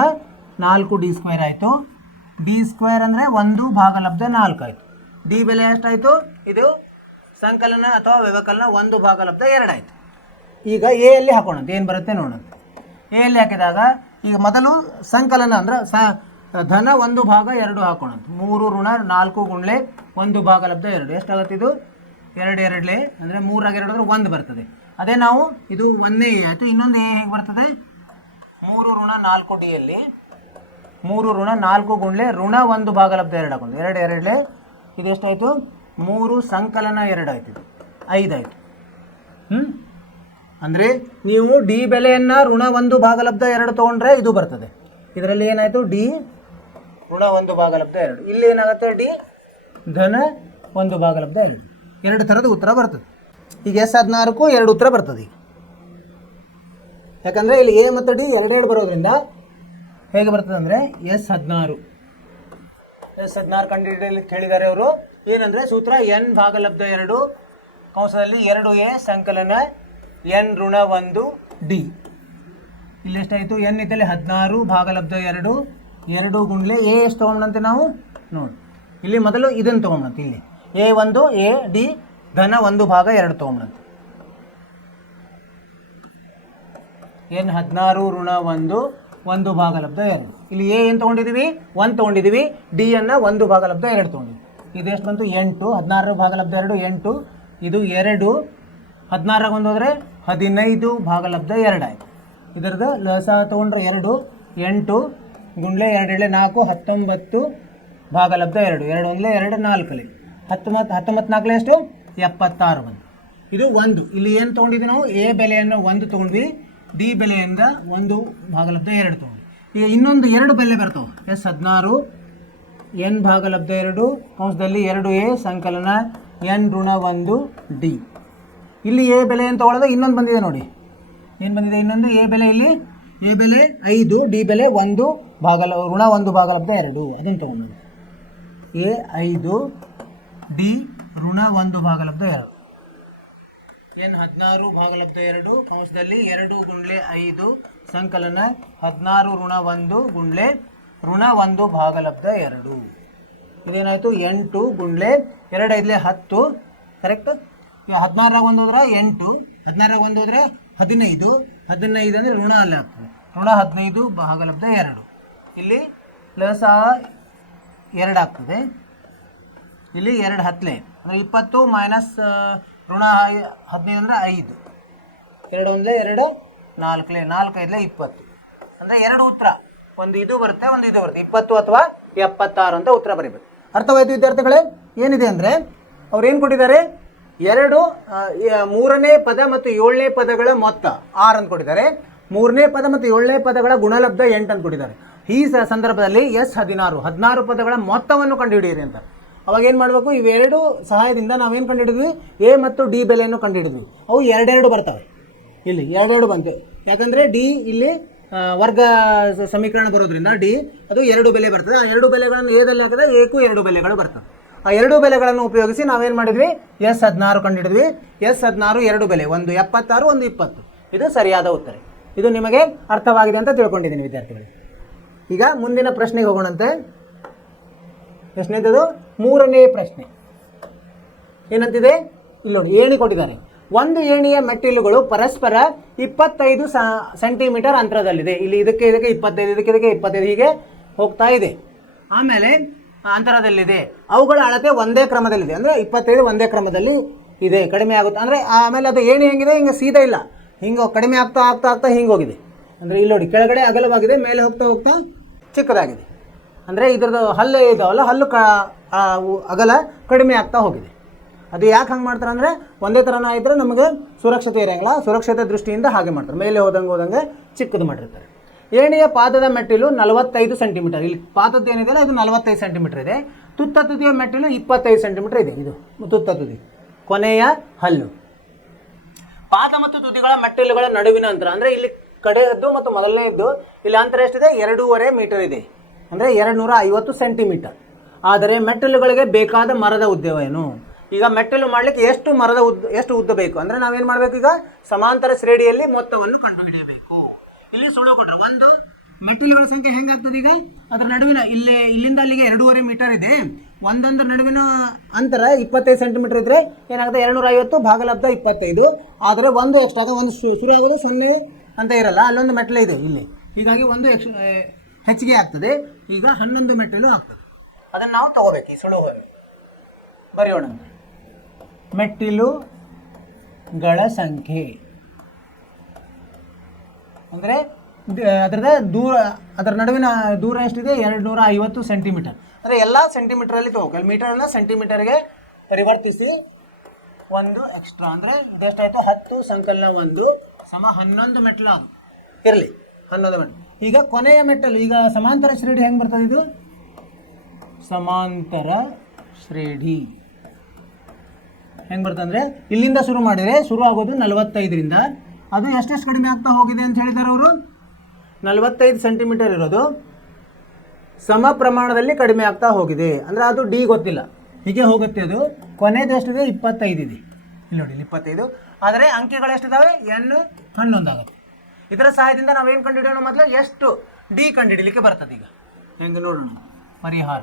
4D ಸ್ಕ್ವೇರ್ ಆಯಿತು. D ಸ್ಕ್ವೇರ್ ಅಂದರೆ 1 ಭಾಗಲಬ್ಧ 4 ಆಯಿತು. ಡಿ ಬೆಲೆ ಎಷ್ಟಾಯಿತು? ಇದು ಸಂಕಲನ ಅಥವಾ ವ್ಯವಕಲನ 1 ಭಾಗಲಬ್ಧ 2 ಆಯಿತು. ಈಗ ಎ ಅಲ್ಲಿ ಹಾಕೋಣ. ಏನು ಬರುತ್ತೆ ನೋಡೋಣ. ಎ ಅಲ್ಲಿ ಹಾಕಿದಾಗ ಈಗ ಮೊದಲು ಸಂಕಲನ ಅಂದರೆ ಧನ 1 ಭಾಗ 2 ಹಾಕೋಣ. 3 ಋಣ 4 ಗುಂಡ್ಲೆ 1 ಭಾಗಲಬ್ಧ 2 ಎಷ್ಟಾಗುತ್ತೆ ಇದು 2 2 ಅಂದರೆ 3 ಆಗಿ 2 ಅಂದರೆ 1 ಬರ್ತದೆ. ಅದೇ ನಾವು ಇದು 1ನೇ ಎ ಆಯಿತು. ಇನ್ನೊಂದು ಎ ಹೇಗೆ ಬರ್ತದೆ 3 ಋಣ 4 ಡಿಯಲ್ಲಿ 3 ಋಣ 4 ಗುಂಡ್ಲೆ ಋಣ 1 ಭಾಗಲಬ್ಧ 2 ಹಾಕೊಂಡು 2 2 ಇದು ಎಷ್ಟಾಯಿತು 3 ಸಂಕಲನ 2 ಆಯ್ತು, ಇದು 5 ಆಯಿತು. ಅಂದರೆ ನೀವು ಡಿ ಬೆಲೆಯನ್ನು ಋಣ 1 ಭಾಗಲಬ್ಧ 2 ತೊಗೊಂಡ್ರೆ ಇದು ಬರ್ತದೆ. ಇದರಲ್ಲಿ ಏನಾಯಿತು ಡಿ ಋಣ 1 ಭಾಗಲಬ್ಧ 2, ಇಲ್ಲಿ ಏನಾಗುತ್ತೆ ಡಿ ಧನ 1 ಭಾಗಲಬ್ಧ 2. 2 ಥರದ ಉತ್ತರ ಬರ್ತದೆ. ಈಗ S16ಕ್ಕೂ 2 ಉತ್ತರ ಬರ್ತದೆ. ಈಗ ಯಾಕಂದರೆ ಇಲ್ಲಿ ಎ ಮತ್ತು ಡಿ 2 2 ಬರೋದ್ರಿಂದ ಹೇಗೆ ಬರ್ತದೆ ಅಂದರೆ S16 ಕಂಡುಹಿಡಿಯಲು ಕೇಳಿದ್ದಾರೆ ಅವರು. ಏನಂದರೆ ಸೂತ್ರ n ಭಾಗಲಬ್ಧ 2 ಕಂಸದಲ್ಲಿ 2a ಸಂಕಲನ n ಋಣ 1 ಡಿ. ಇಲ್ಲಿ ಎಷ್ಟಾಯಿತು n ಇದ್ದಲ್ಲಿ 16 ಭಾಗಲಬ್ಧ 2 2 ಗುಂಡ್ಲೆ ಎ ಎಷ್ಟು ತೊಗೊಂಡಂತೆ ನಾವು ನೋಡಿ. ಇಲ್ಲಿ ಮೊದಲು ಇದನ್ನು ತೊಗೊಂಡಂತೆ ಇಲ್ಲಿ A1 ಎ ಡಿ ಧನ 1 ಭಾಗ 2 ತೊಗೊಂಡಂತೆ n 16 ಋಣ 1 ಭಾಗಲಬ್ಧ 2. ಇಲ್ಲಿ ಎ ಏನು ತೊಗೊಂಡಿದ್ದೀವಿ 1 ತೊಗೊಂಡಿದ್ದೀವಿ, ಡಿ ಅನ್ನು 1 ಭಾಗಲಬ್ಧ 2 ತೊಗೊಂಡಿದ್ದೀವಿ. ಇದು ಎಷ್ಟು ಬಂತು 8, 16 ಭಾಗಲಬ್ಧ 2 8, ಇದು 2 16 ಒಂದು ಹೋದರೆ 15 ಭಾಗಲಬ್ಧ 2 ಆಯಿತು. ಇದರದ್ದು ಲಸ ತೊಗೊಂಡ್ರೆ 2 8 ಗುಂಡ್ಲೆ 2 2 4 19 ಭಾಗಲಬ್ಧ 2 2 1 2 4 19 4 ಎಷ್ಟು 76 ಬಂತು. ಇದು 1. ಇಲ್ಲಿ ಏನು ತೊಗೊಂಡಿದ್ವಿ ನಾವು ಎ ಬೆಲೆಯನ್ನು 1 ತೊಗೊಂಡ್ವಿ, ಡಿ ಬೆಲೆಯಿಂದ 1 ಭಾಗಲಬ್ಧ 2 ತೊಗೊಂಡ್ವಿ. ಈಗ ಇನ್ನೊಂದು 2 ಬೆಲೆ ಬರ್ತವೆ S16 n ಭಾಗಲಬ್ಧ 2 ಕಂಸದಲ್ಲಿ 2a ಸಂಕಲನ n ಋಣ 1 ಡಿ. ಇಲ್ಲಿ ಎ ಬೆಲೆ ಅಂತ ತೊಗೊಳ್ಳೋದು ಇನ್ನೊಂದು ಬಂದಿದೆ ನೋಡಿ, ಏನು ಬಂದಿದೆ ಇನ್ನೊಂದು ಎ ಬೆಲೆ. ಇಲ್ಲಿ ಎ ಬೆಲೆ 5, ಡಿ ಬೆಲೆ 1 ಋಣ 1 ಭಾಗಲಬ್ಧ 2, ಅದನ್ನು ತೊಗೊಂಡು ಎ 5 ಡಿ ಋಣ 1 ಭಾಗಲಬ್ಧ 2 n 16 ಭಾಗಲಬ್ಧ 2 ಕಂಸದಲ್ಲಿ 2 ಗುಂಡ್ಲೆ 5 ಸಂಕಲನ 16 ಋಣ 1 ಗುಂಡ್ಲೆ ಋಣ 1 ಭಾಗಲಬ್ಧ 2. ಇದೇನಾಯಿತು 8 ಗುಂಡ್ಲೆ 2 5 10 ಕರೆಕ್ಟ್. ಈಗ 16 1 ಹೋದ್ರೆ 8, 16 1 ಹೋದರೆ 15, 15 ಅಂದರೆ ಋಣ ಅಲ್ಲೇ ಆಗ್ತದೆ, ಋಣ 15 ಭಾಗಲಬ್ಧ 2. ಇಲ್ಲಿ ಲಸ 2 ಆಗ್ತದೆ, ಇಲ್ಲಿ 2 10 ಅಂದರೆ 20 ಮೈನಸ್ ಋಣ 15 ಅಂದರೆ 5, 2 1 2 4 4 5 20 ಅಂದರೆ 2 ಉತ್ತರ. ಒಂದು ಇದು ಬರುತ್ತೆ, ಒಂದು ಇದು ಬರುತ್ತೆ, 20 ಅಥವಾ 76 ಅಂತ ಉತ್ತರ ಬರೀಬೇಕು. ಅರ್ಥವಾಯಿತು ವಿದ್ಯಾರ್ಥಿಗಳೇ? ಏನಿದೆ ಅಂದರೆ ಅವ್ರು ಏನು ಕೊಟ್ಟಿದ್ದಾರೆ 2 3ನೇ ಪದ ಮತ್ತು 7ನೇ ಪದಗಳ ಮೊತ್ತ 6 ಅಂತ ಕೊಟ್ಟಿದ್ದಾರೆ, 3ನೇ ಪದ ಮತ್ತು 7ನೇ ಪದಗಳ ಗುಣಲಬ್ಧ 8 ಅಂತ ಕೊಟ್ಟಿದ್ದಾರೆ. ಈ ಸಂದರ್ಭದಲ್ಲಿ S16 ಪದಗಳ ಮೊತ್ತವನ್ನು ಕಂಡುಹಿಡಿಯಿರಿ ಅಂತ. ಅವಾಗ ಏನು ಮಾಡಬೇಕು, ಇವೆರಡು ಸಹಾಯದಿಂದ ನಾವೇನು ಕಂಡುಹಿಡಿದ್ವಿ ಎ ಮತ್ತು ಡಿ ಬೆಲೆಯನ್ನು ಕಂಡುಹಿಡಿದ್ವಿ. ಅವು 2 2 ಬರ್ತವೆ, ಇಲ್ಲಿ 2 2 ಬಂತು. ಯಾಕಂದರೆ ಡಿ ಇಲ್ಲಿ ವರ್ಗ ಸಮೀಕರಣ ಬರೋದ್ರಿಂದ ಡಿ ಅದು 2 ಬೆಲೆ ಬರ್ತದೆ. ಆ 2 ಬೆಲೆಗಳನ್ನು ಎದಲ್ಲಿ ಹಾಕಿದ್ರೆ ಎಕ್ಕೂ 2 ಬೆಲೆಗಳು ಬರ್ತವೆ. ಆ 2 ಬೆಲೆಗಳನ್ನು ಉಪಯೋಗಿಸಿ ನಾವೇನು ಮಾಡಿದ್ವಿ S16 ಕಂಡುಹಿಡಿದ್ವಿ. S16 2 ಬೆಲೆ, ಒಂದು 76 ಒಂದು 20. ಇದು ಸರಿಯಾದ ಉತ್ತರ. ಇದು ನಿಮಗೆ ಅರ್ಥವಾಗಿದೆ ಅಂತ ತಿಳ್ಕೊಂಡಿದ್ದೀನಿ ವಿದ್ಯಾರ್ಥಿಗಳು. ಈಗ ಮುಂದಿನ ಪ್ರಶ್ನೆಗೆ ಹೋಗೋಣಂತೆ. ಪ್ರಶ್ನೆ ಎಂಥದ್ದು 3ನೇ ಪ್ರಶ್ನೆ ಏನಂತಿದೆ ಇಲ್ಲಿ ನೋಡಿ, ಏಣಿ ಕೊಟ್ಟಿದ್ದಾರೆ. ಒಂದು ಏಣಿಯ ಮೆಟ್ಟಿಲುಗಳು ಪರಸ್ಪರ 25 ಸೆಂಟಿಮೀಟರ್ ಅಂತರದಲ್ಲಿದೆ. ಇಲ್ಲಿ ಇದಕ್ಕೆ 25, ಇದಕ್ಕೆ 25 ಹೀಗೆ ಹೋಗ್ತಾ ಇದೆ. ಆಮೇಲೆ ಅಂತರದಲ್ಲಿದೆ. ಅವುಗಳ ಅಳತೆ ಒಂದೇ ಕ್ರಮದಲ್ಲಿದೆ, ಅಂದರೆ 25 ಒಂದೇ ಕ್ರಮದಲ್ಲಿ ಇದೆ, ಕಡಿಮೆ ಆಗುತ್ತೆ. ಅಂದರೆ ಆಮೇಲೆ ಅದು ಏಣಿ ಹೆಂಗಿದೆ, ಹಿಂಗೆ ಸೀದಾ ಇಲ್ಲ, ಹಿಂಗೆ ಕಡಿಮೆ ಆಗ್ತಾ ಆಗ್ತಾ ಆಗ್ತಾ ಹಿಂಗೆ ಹೋಗಿದೆ. ಅಂದರೆ ಇಲ್ಲಿ ನೋಡಿ ಕೆಳಗಡೆ ಅಗಲವಾಗಿದೆ, ಮೇಲೆ ಹೋಗ್ತಾ ಹೋಗ್ತಾ ಚಿಕ್ಕದಾಗಿದೆ. ಅಂದರೆ ಇದ್ರದ್ದು ಹಲ್ಲು ಇದಾವಲ್ಲ, ಹಲ್ಲು ಅಗಲ ಕಡಿಮೆ ಆಗ್ತಾ ಹೋಗಿದೆ. ಅದು ಯಾಕೆ ಹಂಗೆ ಮಾಡ್ತಾರೆ ಅಂದರೆ ಒಂದೇ ಥರನ ಇದ್ದರೆ ನಮಗೆ ಸುರಕ್ಷತೆ ಇರೋಂಗಿಲ್ಲ, ಸುರಕ್ಷತೆ ದೃಷ್ಟಿಯಿಂದ ಹಾಗೆ ಮಾಡ್ತಾರೆ. ಮೇಲೆ ಹೋದಂಗೆ ಚಿಕ್ಕದು ಮಾಡಿರ್ತಾರೆ. ಏಣಿಯ ಪಾದದ ಮೆಟ್ಟಿಲು 45 ಸೆಂಟಿಮೀಟರ್. ಇಲ್ಲಿ ಪಾದದ್ದು ಏನಿದೆ ಅದು 45 ಸೆಂಟಿಮೀಟರ್ ಇದೆ. ತುತ್ತ ತುದಿಯ ಮೆಟ್ಟಿಲು 25 ಸೆಂಟಿಮೀಟರ್ ಇದೆ. ಇದು ತುತ್ತ ತುದಿ ಕೊನೆಯ ಹಲ್ಲು. ಪಾದ ಮತ್ತು ತುದಿಗಳ ಮೆಟ್ಟಿಲುಗಳ ನಡುವಿನ ಅಂತರ ಅಂದರೆ ಇಲ್ಲಿ ಕಡೆಯದ್ದು ಮತ್ತು ಮೊದಲನೆಯದ್ದು ಇಲ್ಲಿ ಅಂತರ ಎಷ್ಟಿದೆ 2.5 ಮೀಟರ್ ಇದೆ, ಅಂದರೆ 250 ಸೆಂಟಿಮೀಟರ್. ಆದರೆ ಮೆಟ್ಟಿಲುಗಳಿಗೆ ಬೇಕಾದ ಮರದ ಉದ್ದವೇನು? ಈಗ ಮೆಟ್ಟಿಲು ಮಾಡಲಿಕ್ಕೆ ಎಷ್ಟು ಉದ್ದ ಬೇಕು ಅಂದರೆ ನಾವೇನು ಮಾಡಬೇಕು, ಈಗ ಸಮಾಂತರ ಶ್ರೇಣಿಯಲ್ಲಿ ಮೊತ್ತವನ್ನು ಕಂಡುಹಿಡಿಯಬೇಕು. ಇಲ್ಲಿ ಸುಳು ಕೊಟ್ಟರೆ ಒಂದು ಮೆಟ್ಟಿಲುಗಳ ಸಂಖ್ಯೆ ಹೆಂಗಾಗ್ತದೆ, ಈಗ ಅದರ ನಡುವಿನ ಇಲ್ಲಿಂದ ಅಲ್ಲಿಗೆ 2.5 ಮೀಟರ್ ಇದೆ. ಒಂದೊಂದು ನಡುವಿನ ಅಂತರ 25 ಸೆಂಟಿಮೀಟರ್ ಇದ್ದರೆ ಏನಾಗುತ್ತೆ 250 ಭಾಗಲಬ್ಧ 25. ಆದರೆ ಒಂದು ಎಕ್ಸ್ಟ್ರಾ ಒಂದು ಶುರು ಆಗೋದು 0 ಅಂತ ಇರಲ್ಲ, ಅಲ್ಲೊಂದು ಮೆಟ್ಟಿಲು ಇದೆ ಇಲ್ಲಿ, ಹೀಗಾಗಿ ಒಂದು ಹೆಚ್ಚಿಗೆ ಆಗ್ತದೆ. ಈಗ 11 ಮೆಟ್ಟಿಲು ಆಗ್ತದೆ. ಅದನ್ನು ನಾವು ತಗೋಬೇಕು ಈ ಸುಳು ಬರೆಯೋಣ. ಮೆಟ್ಟಿಲುಗಳ ಸಂಖ್ಯೆ ಅಂದರೆ ಅದರ ನಡುವಿನ ದೂರ ಎಷ್ಟಿದೆ? 250 ಸೆಂಟಿಮೀಟರ್. ಅಂದರೆ ಎಲ್ಲ ಸೆಂಟಿಮೀಟರಲ್ಲಿ ತಗೋಕೆ, ಮೀಟರನ್ನು ಸೆಂಟಿಮೀಟರ್ಗೆ ಪರಿವರ್ತಿಸಿ ಒಂದು ಎಕ್ಸ್ಟ್ರಾ ಅಂದರೆ ಇದೆಷ್ಟಾಯಿತು? 10 ಸಂಕಲನ 1 ಸಮ 11 ಮೆಟ್ಟಲು ಅದು ಇರಲಿ, 11 ಮೆಟ್ಟಲು. ಈಗ ಕೊನೆಯ ಮೆಟ್ಟಲು, ಈಗ ಸಮಾಂತರ ಶ್ರೇಣಿ ಹೆಂಗೆ ಬರ್ತದೆ? ಇದು ಸಮಾಂತರ ಶ್ರೇಣಿ ಹೆಂಗೆ ಬರ್ತದೆ ಅಂದರೆ ಇಲ್ಲಿಂದ ಶುರು ಮಾಡಿದರೆ ಶುರು ಆಗೋದು 45ರಿಂದ, ಅದು ಎಷ್ಟೆಷ್ಟು ಕಡಿಮೆ ಆಗ್ತಾ ಹೋಗಿದೆ ಅಂತ ಹೇಳಿದ್ದಾರೆ ಅವರು? 45 ಸೆಂಟಿಮೀಟರ್ ಇರೋದು ಸಮ ಪ್ರಮಾಣದಲ್ಲಿ ಕಡಿಮೆ ಆಗ್ತಾ ಹೋಗಿದೆ. ಅಂದರೆ ಅದು ಡಿ ಗೊತ್ತಿಲ್ಲ, ಹೀಗೆ ಹೋಗುತ್ತೆ. ಅದು ಕೊನೆಯದು ಎಷ್ಟಿದೆ? 25 ಇದೆ. ಇಲ್ಲಿ ನೋಡಿ, 25. ಆದರೆ ಅಂಕೆಗಳು ಎಷ್ಟಿದ್ದಾವೆ? n 11 ಆಗುತ್ತೆ. ಇದರ ಸಹಾಯದಿಂದ ನಾವೇನು ಕಂಡುಹಿಡಿಯೋಣ? ಮೊದಲು ಎಷ್ಟು ಡಿ ಕಂಡುಹಿಡಲಿಕ್ಕೆ ಬರ್ತದೆ. ಈಗ ಹೆಂಗೆ ನೋಡೋಣ ಪರಿಹಾರ.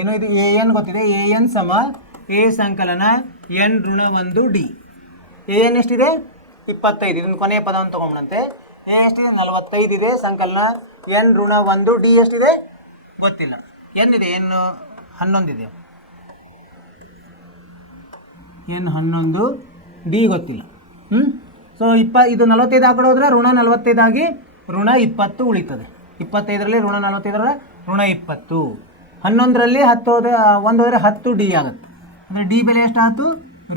ಏನು ಇದು? ಎ ಎನ್ ಗೊತ್ತಿದೆ. ಎ ಎನ್ ಸಮ ಎ ಸಂಕಲನ n ಋಣ 1 ಡಿ. ಎ ಎನ್ ಎಷ್ಟಿದೆ? 25. ಇದನ್ನು ಕೊನೆಯ ಪದವನ್ನು ತೊಗೊಂಡಂತೆ. ಎ ಎಷ್ಟಿದೆ? 45 ಇದೆ. ಸಂಕಲನ n ಋಣ 1 ಡಿ ಎಷ್ಟಿದೆ? ಗೊತ್ತಿಲ್ಲ. ಎನ್ ಇದೆ, n 11 ಇದೆ. n 11 ಡಿ ಗೊತ್ತಿಲ್ಲ. ಸೊ ಇದು 45 ಆ ಕಡೆ ಹೋದರೆ ಋಣ 45 ಆಗಿ ಋಣ 20 ಉಳಿತದೆ. 25ರಲ್ಲಿ ಋಣ 45 ಋಣ 20. 11ರಲ್ಲಿ 10 ಹೋದರೆ 1 ಹೋದರೆ 10 ಡಿ ಆಗುತ್ತೆ. ಅಂದರೆ ಡಿ ಬೆಲೆ ಎಷ್ಟಾಯಿತು?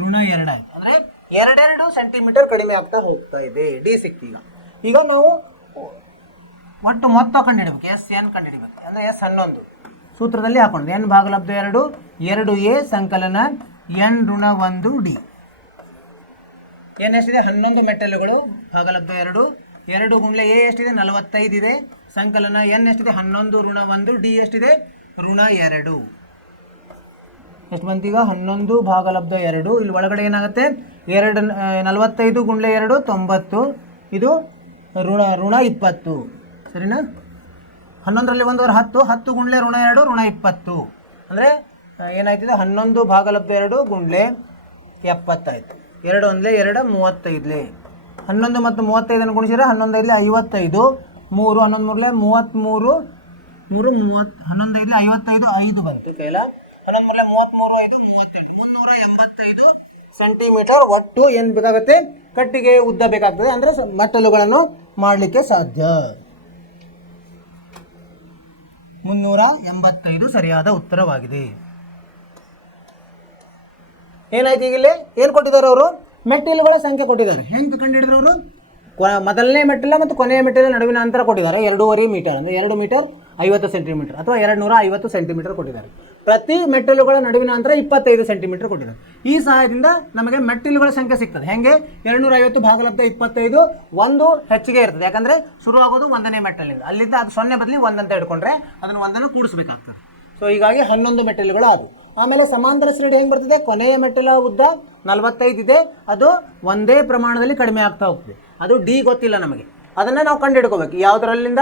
ಋಣ 2 ಆಯಿತು. ಅಂದರೆ 2 ಸೆಂಟಿಮೀಟರ್ ಕಡಿಮೆ ಆಗ್ತಾ ಹೋಗ್ತಾ ಇದೆ. ಡಿ ಸಿಕ್ತು. ಈಗ ನಾವು ಒಟ್ಟು ಮೊತ್ತ ಕಂಡುಹಿಡಬೇಕು. S N ಕಂಡುಹಿಡಬೇಕು. ಅಂದರೆ ಎಸ್ 11 ಸೂತ್ರದಲ್ಲಿ ಹಾಕೊಂಡು n ಭಾಗಲಬ್ಧ 2 2a ಸಂಕಲನ n ಋಣ 1 ಡಿ. ಏನು ಎಷ್ಟಿದೆ? 11 ಮೆಟ್ಟಲುಗಳು ಭಾಗಲಬ್ಧ 2 2 ಗುಂಡ್ಲೆ ಎ ಎಷ್ಟಿದೆ? 45 ಇದೆ. ಸಂಕಲನ n ಎಷ್ಟಿದೆ? 11 ಋಣ 1 ಡಿ ಎಷ್ಟಿದೆ? ಋಣ 2. ಎಷ್ಟು ಬಂತು ಈಗ? 11 ಭಾಗಲಬ್ಧ 2. ಇಲ್ಲಿ ಒಳಗಡೆ ಏನಾಗುತ್ತೆ? 45 ಗುಂಡ್ಲೆ 2 90. ಇದು ಋಣ 20. ಸರಿನಾ? 11ರಲ್ಲಿ 1 10 10 ಗುಂಡ್ಲೆ ಋಣ 2 ಋಣ 20. ಅಂದರೆ ಏನಾಯ್ತಿದೆ? 11 ಭಾಗಲಬ್ಧ 2 ಗುಂಡ್ಲೆ 70 ಆಯಿತು. 2 1 2 35. 11 ಮತ್ತು 35 ಗುಣಿಸಿದ್ರೆ 11 5 55. 3 11 3 33 3 30 11 5 55 5 ಬಂತು ಕೈಲ. 11 33 5 38 385 ಸೆಂಟಿಮೀಟರ್ ಒಟ್ಟು ಏನು ಬೇಕಾಗುತ್ತೆ? ಕಟ್ಟಿಗೆ ಉದ್ದ ಬೇಕಾಗ್ತದೆ. ಅಂದರೆ ಮೆಟ್ಟಲುಗಳನ್ನು ಮಾಡಲಿಕ್ಕೆ ಸಾಧ್ಯ. 385 ಸರಿಯಾದ ಉತ್ತರವಾಗಿದೆ. ಏನಾಯ್ತು? ಈಗ ಇಲ್ಲಿ ಏನು ಕೊಟ್ಟಿದ್ದಾರೆ ಅವರು? ಮೆಟ್ಟಿಲುಗಳ ಸಂಖ್ಯೆ ಕೊಟ್ಟಿದ್ದಾರೆ. ಹೆಂಗೆ ಕಂಡುಹಿಡಿದ್ರು ಅವರು? ಮೊದಲನೇ ಮೆಟ್ಟಿಲ ಮತ್ತು ಕೊನೆಯ ಮೆಟ್ಟಿಲ ನಡುವಿನ ಅಂತರ ಕೊಟ್ಟಿದ್ದಾರೆ 2.5 ಮೀಟರ್. ಅಂದರೆ 2 ಮೀಟರ್ 50 ಸೆಂಟಿಮೀಟರ್ ಅಥವಾ 250 ಸೆಂಟಿಮೀಟರ್ ಕೊಟ್ಟಿದ್ದಾರೆ. ಪ್ರತಿ ಮೆಟ್ಟಿಲುಗಳ ನಡುವಿನ ಅಂತರ 25 ಸೆಂಟಿಮೀಟರ್ ಕೊಟ್ಟಿದ್ದಾರೆ. ಈ ಸಹಾಯದಿಂದ ನಮಗೆ ಮೆಟ್ಟಿಲುಗಳ ಸಂಖ್ಯೆ ಸಿಗ್ತದೆ. ಹೆಂಗೆ? 250 ಭಾಗಲಬ್ಧ 25 1 ಹೆಚ್ಚಿಗೆ ಇರ್ತದೆ. ಯಾಕಂದರೆ ಶುರು ಆಗೋದು 1ನೇ ಮೆಟ್ಟಲಿಂದ. ಅಲ್ಲಿಂದ ಅದು 0 ಬದಲಿ 1 ಅಂತ ಹಿಡ್ಕೊಂಡ್ರೆ ಅದನ್ನು 1 ಕೂಡಿಸ್ಬೇಕಾಗ್ತದೆ. ಸೊ ಹೀಗಾಗಿ 11 ಮೆಟ್ಟಿಲುಗಳು ಅದು. ಆಮೇಲೆ ಸಮಾಂತರ ಶ್ರೇಣಿ ಹೆಂಗೆ ಬರ್ತದೆ? ಕೊನೆಯ ಮೆಟ್ಟಿಲ ಉದ್ದ 45 ಇದೆ. ಅದು ಒಂದೇ ಪ್ರಮಾಣದಲ್ಲಿ ಕಡಿಮೆ ಆಗ್ತಾ ಹೋಗ್ತದೆ. ಅದು ಡಿ ಗೊತ್ತಿಲ್ಲ ನಮಗೆ. ಅದನ್ನು ನಾವು ಕಂಡುಹಿಡ್ಕೋಬೇಕು. ಯಾವುದರಲ್ಲಿಂದ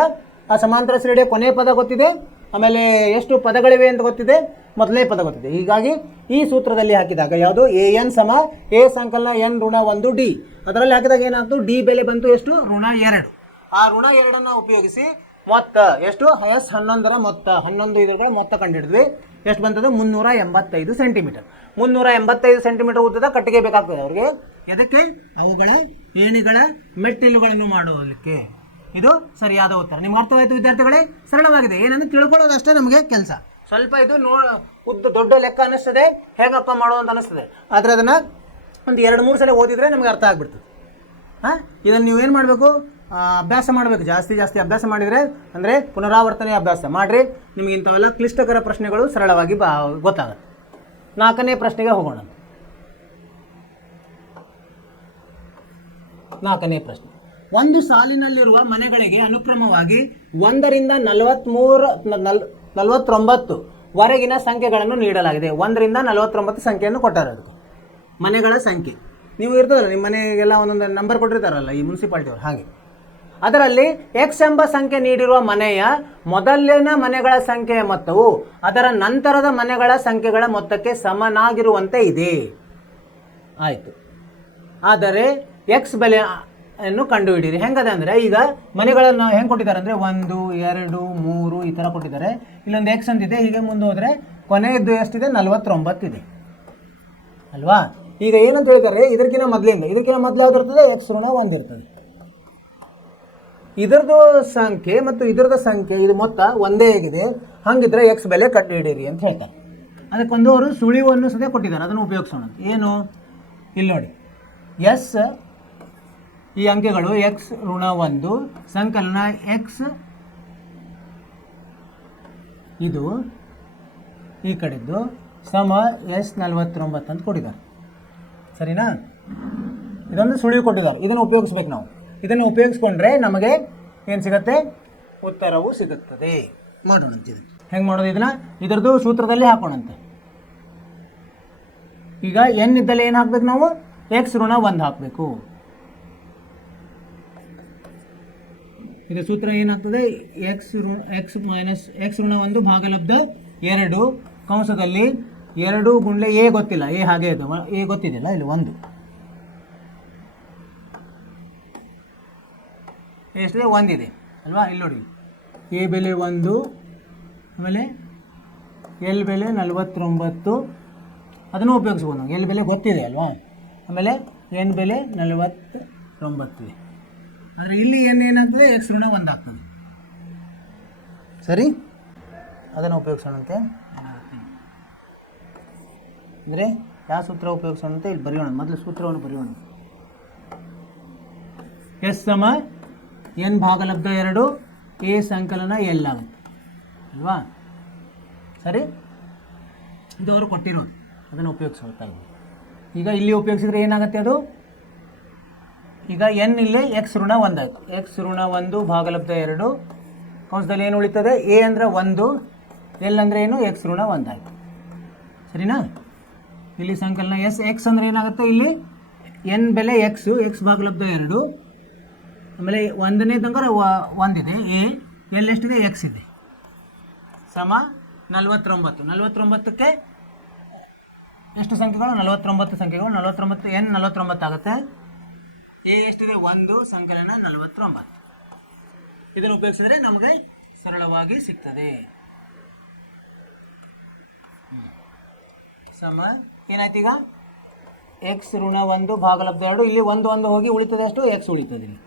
ಆ ಸಮಾಂತರ ಶ್ರೇಣಿಯ ಕೊನೆಯ ಪದ ಗೊತ್ತಿದೆ, ಆಮೇಲೆ ಎಷ್ಟು ಪದಗಳಿವೆ ಅಂತ ಗೊತ್ತಿದೆ, ಮೊದಲನೇ ಪದ ಗೊತ್ತಿದೆ. ಹೀಗಾಗಿ ಈ ಸೂತ್ರದಲ್ಲಿ ಹಾಕಿದಾಗ ಯಾವುದು? ಎ ಎನ್ ಸಮ ಎ ಸಂಕಲನ n ಋಣ 1 ಡಿ. ಅದರಲ್ಲಿ ಹಾಕಿದಾಗ ಏನಾಯ್ತು? ಡಿ ಬೆಲೆ ಬಂತು ಎಷ್ಟು? ಋಣ 2. ಆ ಋಣ 2 ಉಪಯೋಗಿಸಿ ಮೊತ್ತ ಎಷ್ಟು? ಎಸ್ 11ರ ಮೊತ್ತ 11 ಇದರ ಮೊತ್ತ ಕಂಡುಹಿಡಿದ್ವಿ. ಎಷ್ಟು ಬಂತದ್ದು? 385 ಸೆಂಟಿಮೀಟರ್. 385 ಸೆಂಟಿಮೀಟರ್ ಉದ್ದದ ಕಟ್ಟಿಗೆ ಬೇಕಾಗ್ತದೆ ಅವ್ರಿಗೆ. ಅದಕ್ಕೆ ಅವುಗಳ ಏಣಿಗಳ ಮೆಟ್ಟಿಲುಗಳನ್ನು ಮಾಡೋದಕ್ಕೆ. ಇದು ಸರಿಯಾದ ಉತ್ತರ. ನಿಮ್ಗೆ ಅರ್ಥವಾಯಿತು ವಿದ್ಯಾರ್ಥಿಗಳೇ? ಸರಳವಾಗಿದೆ. ಏನಂದ್ರೆ ತಿಳ್ಕೊಳ್ಳೋದು ಅಷ್ಟೇ ನಮಗೆ ಕೆಲಸ. ಸ್ವಲ್ಪ ಇದು ಉದ್ದ ದೊಡ್ಡ ಲೆಕ್ಕ ಅನ್ನಿಸ್ತದೆ, ಹೇಗಪ್ಪ ಮಾಡೋದು ಅಂತ ಅನ್ನಿಸ್ತದೆ. ಆದರೆ ಅದನ್ನು ಒಂದು 2-3 ಸಲ ಓದಿದರೆ ನಮಗೆ ಅರ್ಥ ಆಗಿಬಿಡ್ತದೆ. ಇದನ್ನು ನೀವೇನು ಮಾಡಬೇಕು? ಅಭ್ಯಾಸ ಮಾಡಬೇಕು. ಜಾಸ್ತಿ ಅಭ್ಯಾಸ ಮಾಡಿದರೆ ಅಂದರೆ ಪುನರಾವರ್ತನೆ ಅಭ್ಯಾಸ ಮಾಡಿರಿ. ನಿಮಗೆ ಇಂಥವೆಲ್ಲ ಕ್ಲಿಷ್ಟಕರ ಪ್ರಶ್ನೆಗಳು ಸರಳವಾಗಿ ಗೊತ್ತಾಗುತ್ತೆ. 4ನೇ ಪ್ರಶ್ನೆಗೆ ಹೋಗೋಣ. 4ನೇ ಪ್ರಶ್ನೆ. ಒಂದು ಸಾಲಿನಲ್ಲಿರುವ ಮನೆಗಳಿಗೆ ಅನುಕ್ರಮವಾಗಿ 1ರಿಂದ 49 ವರೆಗಿನ ಸಂಖ್ಯೆಗಳನ್ನು ನೀಡಲಾಗಿದೆ. 1ರಿಂದ 49 ಸಂಖ್ಯೆಯನ್ನು ಕೊಟ್ಟಾರೆ. ಅದಕ್ಕೆ ಮನೆಗಳ ಸಂಖ್ಯೆ ನೀವು ಇರ್ತದಲ್ಲ, ನಿಮ್ಮ ಮನೆಗೆಲ್ಲ ಒಂದೊಂದು ನಂಬರ್ ಕೊಟ್ಟಿರ್ತಾರಲ್ಲ ಈ ಮುನ್ಸಿಪಾಲ್ಟಿಯವರು, ಹಾಗೆ ಅದರಲ್ಲಿ ಎಕ್ಸ್ ಎಂಬ ಸಂಖ್ಯೆ ನೀಡಿರುವ ಮನೆಯ ಮೊದಲಿನ ಮನೆಗಳ ಸಂಖ್ಯೆಯ ಮೊತ್ತವು ಅದರ ನಂತರದ ಮನೆಗಳ ಸಂಖ್ಯೆಗಳ ಮೊತ್ತಕ್ಕೆ ಸಮನಾಗಿರುವಂತೆ ಇದೆ. ಆಯಿತು. ಆದರೆ ಎಕ್ಸ್ ಬೆಲೆಯನ್ನು ಕಂಡುಹಿಡಿಯಿರಿ. ಹೆಂಗದೆ ಅಂದರೆ ಈಗ ಮನೆಗಳನ್ನು ಹೆಂಗೆ ಕೊಟ್ಟಿದ್ದಾರೆ ಅಂದರೆ 1 2 3 ಈ ಥರ ಕೊಟ್ಟಿದ್ದಾರೆ. ಇಲ್ಲೊಂದು ಎಕ್ಸ್ ಅಂತಿದೆ. ಹೀಗೆ ಮುಂದೆ ಹೋದರೆ ಕೊನೆಯದ್ದು ಎಷ್ಟಿದೆ 49 ಇದೆ ಅಲ್ವಾ. ಈಗ ಏನಂತ ಹೇಳ್ತಾರೆ, ಇದಕ್ಕಿಂತ ಮೊದಲು ಯಾವ್ದು ಇರ್ತದೆ, ಎಕ್ಸ್ ಋಣ 1 ಇರ್ತದೆ. ಇದರದ್ದು ಸಂಖ್ಯೆ ಮತ್ತು ಇದರದ ಸಂಖ್ಯೆ ಇದು ಮೊತ್ತ ಒಂದೇ ಆಗಿದೆ, ಹಾಗಿದ್ರೆ ಎಕ್ಸ್ ಬೆಲೆ ಕಂಡುಹಿಡಿಯಿರಿ ಅಂತ ಹೇಳ್ತಾರೆ. ಅದಕ್ಕೊಂದು ಅವರು ಸುಳಿವನ್ನು ಸದ್ಯ ಕೊಟ್ಟಿದ್ದಾರೆ, ಅದನ್ನು ಉಪಯೋಗಿಸೋಣ. ಏನು ಇಲ್ಲಿ ನೋಡಿ, ಎಸ್ ಈ ಅಂಕೆಗಳು ಎಕ್ಸ್ ಋಣ 1 ಸಂಕಲನ ಎಕ್ಸ್ ಇದು ಈ ಕಡೆದ್ದು ಸಮ ಎಸ್ 49 ಅಂತ ಕೊಟ್ಟಿದ್ದಾರೆ. ಸರಿನಾ? ಇದೊಂದು ಸುಳಿವು ಕೊಟ್ಟಿದ್ದಾರೆ, ಇದನ್ನು ಉಪಯೋಗಿಸ್ಬೇಕು ನಾವು. ಇದನ್ನು ಉಪಯೋಗಿಸ್ಕೊಂಡ್ರೆ ನಮಗೆ ಏನು ಸಿಗುತ್ತೆ, ಉತ್ತರವು ಸಿಗುತ್ತದೆ. ಮಾಡೋಣಂತೆ ಇದು ಹೆಂಗೆ ಮಾಡೋದು, ಇದರದ್ದು ಸೂತ್ರದಲ್ಲಿ ಹಾಕೋಣಂತೆ. ಈಗ ಎನ್ ಇದ್ದಲ್ಲಿ ಏನು ಹಾಕ್ಬೇಕು ನಾವು, ಎಕ್ಸ್ ಋಣ 1 ಹಾಕಬೇಕು. ಈಗ ಸೂತ್ರ ಏನಾಗ್ತದೆ, ಎಕ್ಸ್ ಮೈನಸ್ ಎಕ್ಸ್ ಋಣ 1 ಭಾಗಲಬ್ಧ 2 ಕಂಸದಲ್ಲಿ 2 ಗುಂಡ್ಲೆ ಎ ಗೊತ್ತಿಲ್ಲ, ಎ ಹಾಗೆ ಇದೆ, ಎ ಗೊತ್ತಿದೆಯಲ್ಲ ಇಲ್ಲಿ 1 ಎಷ್ಟಿದೆ, 1 ಇದೆ ಅಲ್ವಾ. ಇಲ್ಲಿ ನೋಡಿ, ಎ ಬೆಲೆ 1, ಆಮೇಲೆ ಎಲ್ ಬೆಲೆ 49, ಅದನ್ನು ಉಪಯೋಗಿಸ್ಬೋದು ನಾವು. ಎಲ್ ಬೆಲೆ ಗೊತ್ತಿದೆ ಅಲ್ವಾ. ಆಮೇಲೆ ಎನ್ ಬೆಲೆ 49 ಇದೆ. ಆದರೆ ಇಲ್ಲಿ ಏನಾಗ್ತದೆ, ಎಕ್ಸ್ ಋಣ 1 ಆಗ್ತದೆ. ಸರಿ, ಅದನ್ನು ಉಪಯೋಗಿಸೋಣಂತೆ. ಅಂದರೆ ಯಾವ ಸೂತ್ರ ಉಪಯೋಗಿಸೋಣಂತೆ ಇಲ್ಲಿ ಬರೆಯೋಣ. ಮೊದಲು ಸೂತ್ರವನ್ನು ಬರೆಯೋಣ. ಎಸ್ ಸಮ ಎನ್ ಭಾಗಲಬ್ಧ 2 ಎ ಸಂಕಲನ ಎಲ್ ಆಗುತ್ತೆ ಅಲ್ವಾ. ಸರಿ, ಇದು ಅವರು ಕೊಟ್ಟಿರೋದು, ಅದನ್ನು ಉಪಯೋಗಿಸ್ಕೊಳ್ತಾ ಇದ್ದೀವಿ. ಈಗ ಇಲ್ಲಿ ಉಪಯೋಗಿಸಿದ್ರೆ ಏನಾಗುತ್ತೆ ಅದು, ಈಗ ಎನ್ ಇಲ್ಲಿ ಎಕ್ಸ್ ಋಣ 1 ಆಯಿತು. ಎಕ್ಸ್ ಋಣ 1 ಭಾಗಲಬ್ಧ 2 ಕಂಸದಲ್ಲಿ ಏನು ಉಳಿತದೆ, ಎ ಅಂದರೆ 1, ಎಲ್ ಅಂದರೆ ಏನು, ಎಕ್ಸ್ ಋಣ 1 ಆಯಿತು. ಸರಿನಾ? ಇಲ್ಲಿ ಸಂಕಲನ ಎಸ್ ಎಕ್ಸ್ ಅಂದರೆ ಏನಾಗುತ್ತೆ, ಇಲ್ಲಿ ಎನ್ ಬೆಲೆ ಎಕ್ಸ್ ಭಾಗಲಬ್ಧ 2, ಆಮೇಲೆ 1ನೇ ತನಕ 1 ಇದೆ, ಎಲ್ ಎಷ್ಟಿದೆ, ಎಕ್ಸ್ ಇದೆ, ಸಮ 49ಕ್ಕೆ ಎಷ್ಟು ಸಂಖ್ಯೆಗಳು, 49 ಸಂಖ್ಯೆಗಳು. 49 ಎನ್ 49 ಆಗುತ್ತೆ. ಎ ಎಷ್ಟಿದೆ, 1 ಸಂಕಲನ 49. ಇದನ್ನು ಉಪಯೋಗಿಸಿದ್ರೆ ನಮಗೆ ಸರಳವಾಗಿ ಸಿಗ್ತದೆ. ಸಮ ಏನಾಯ್ತು, ಈಗ ಎಕ್ಸ್ ಋಣ 1 ಭಾಗಲಬ್ಧ 2, ಇಲ್ಲಿ 1 ಹೋಗಿ ಉಳಿತದೆ ಅಷ್ಟು, ಎಕ್ಸ್ ಉಳಿತದೆ ಇಲ್ಲಿ.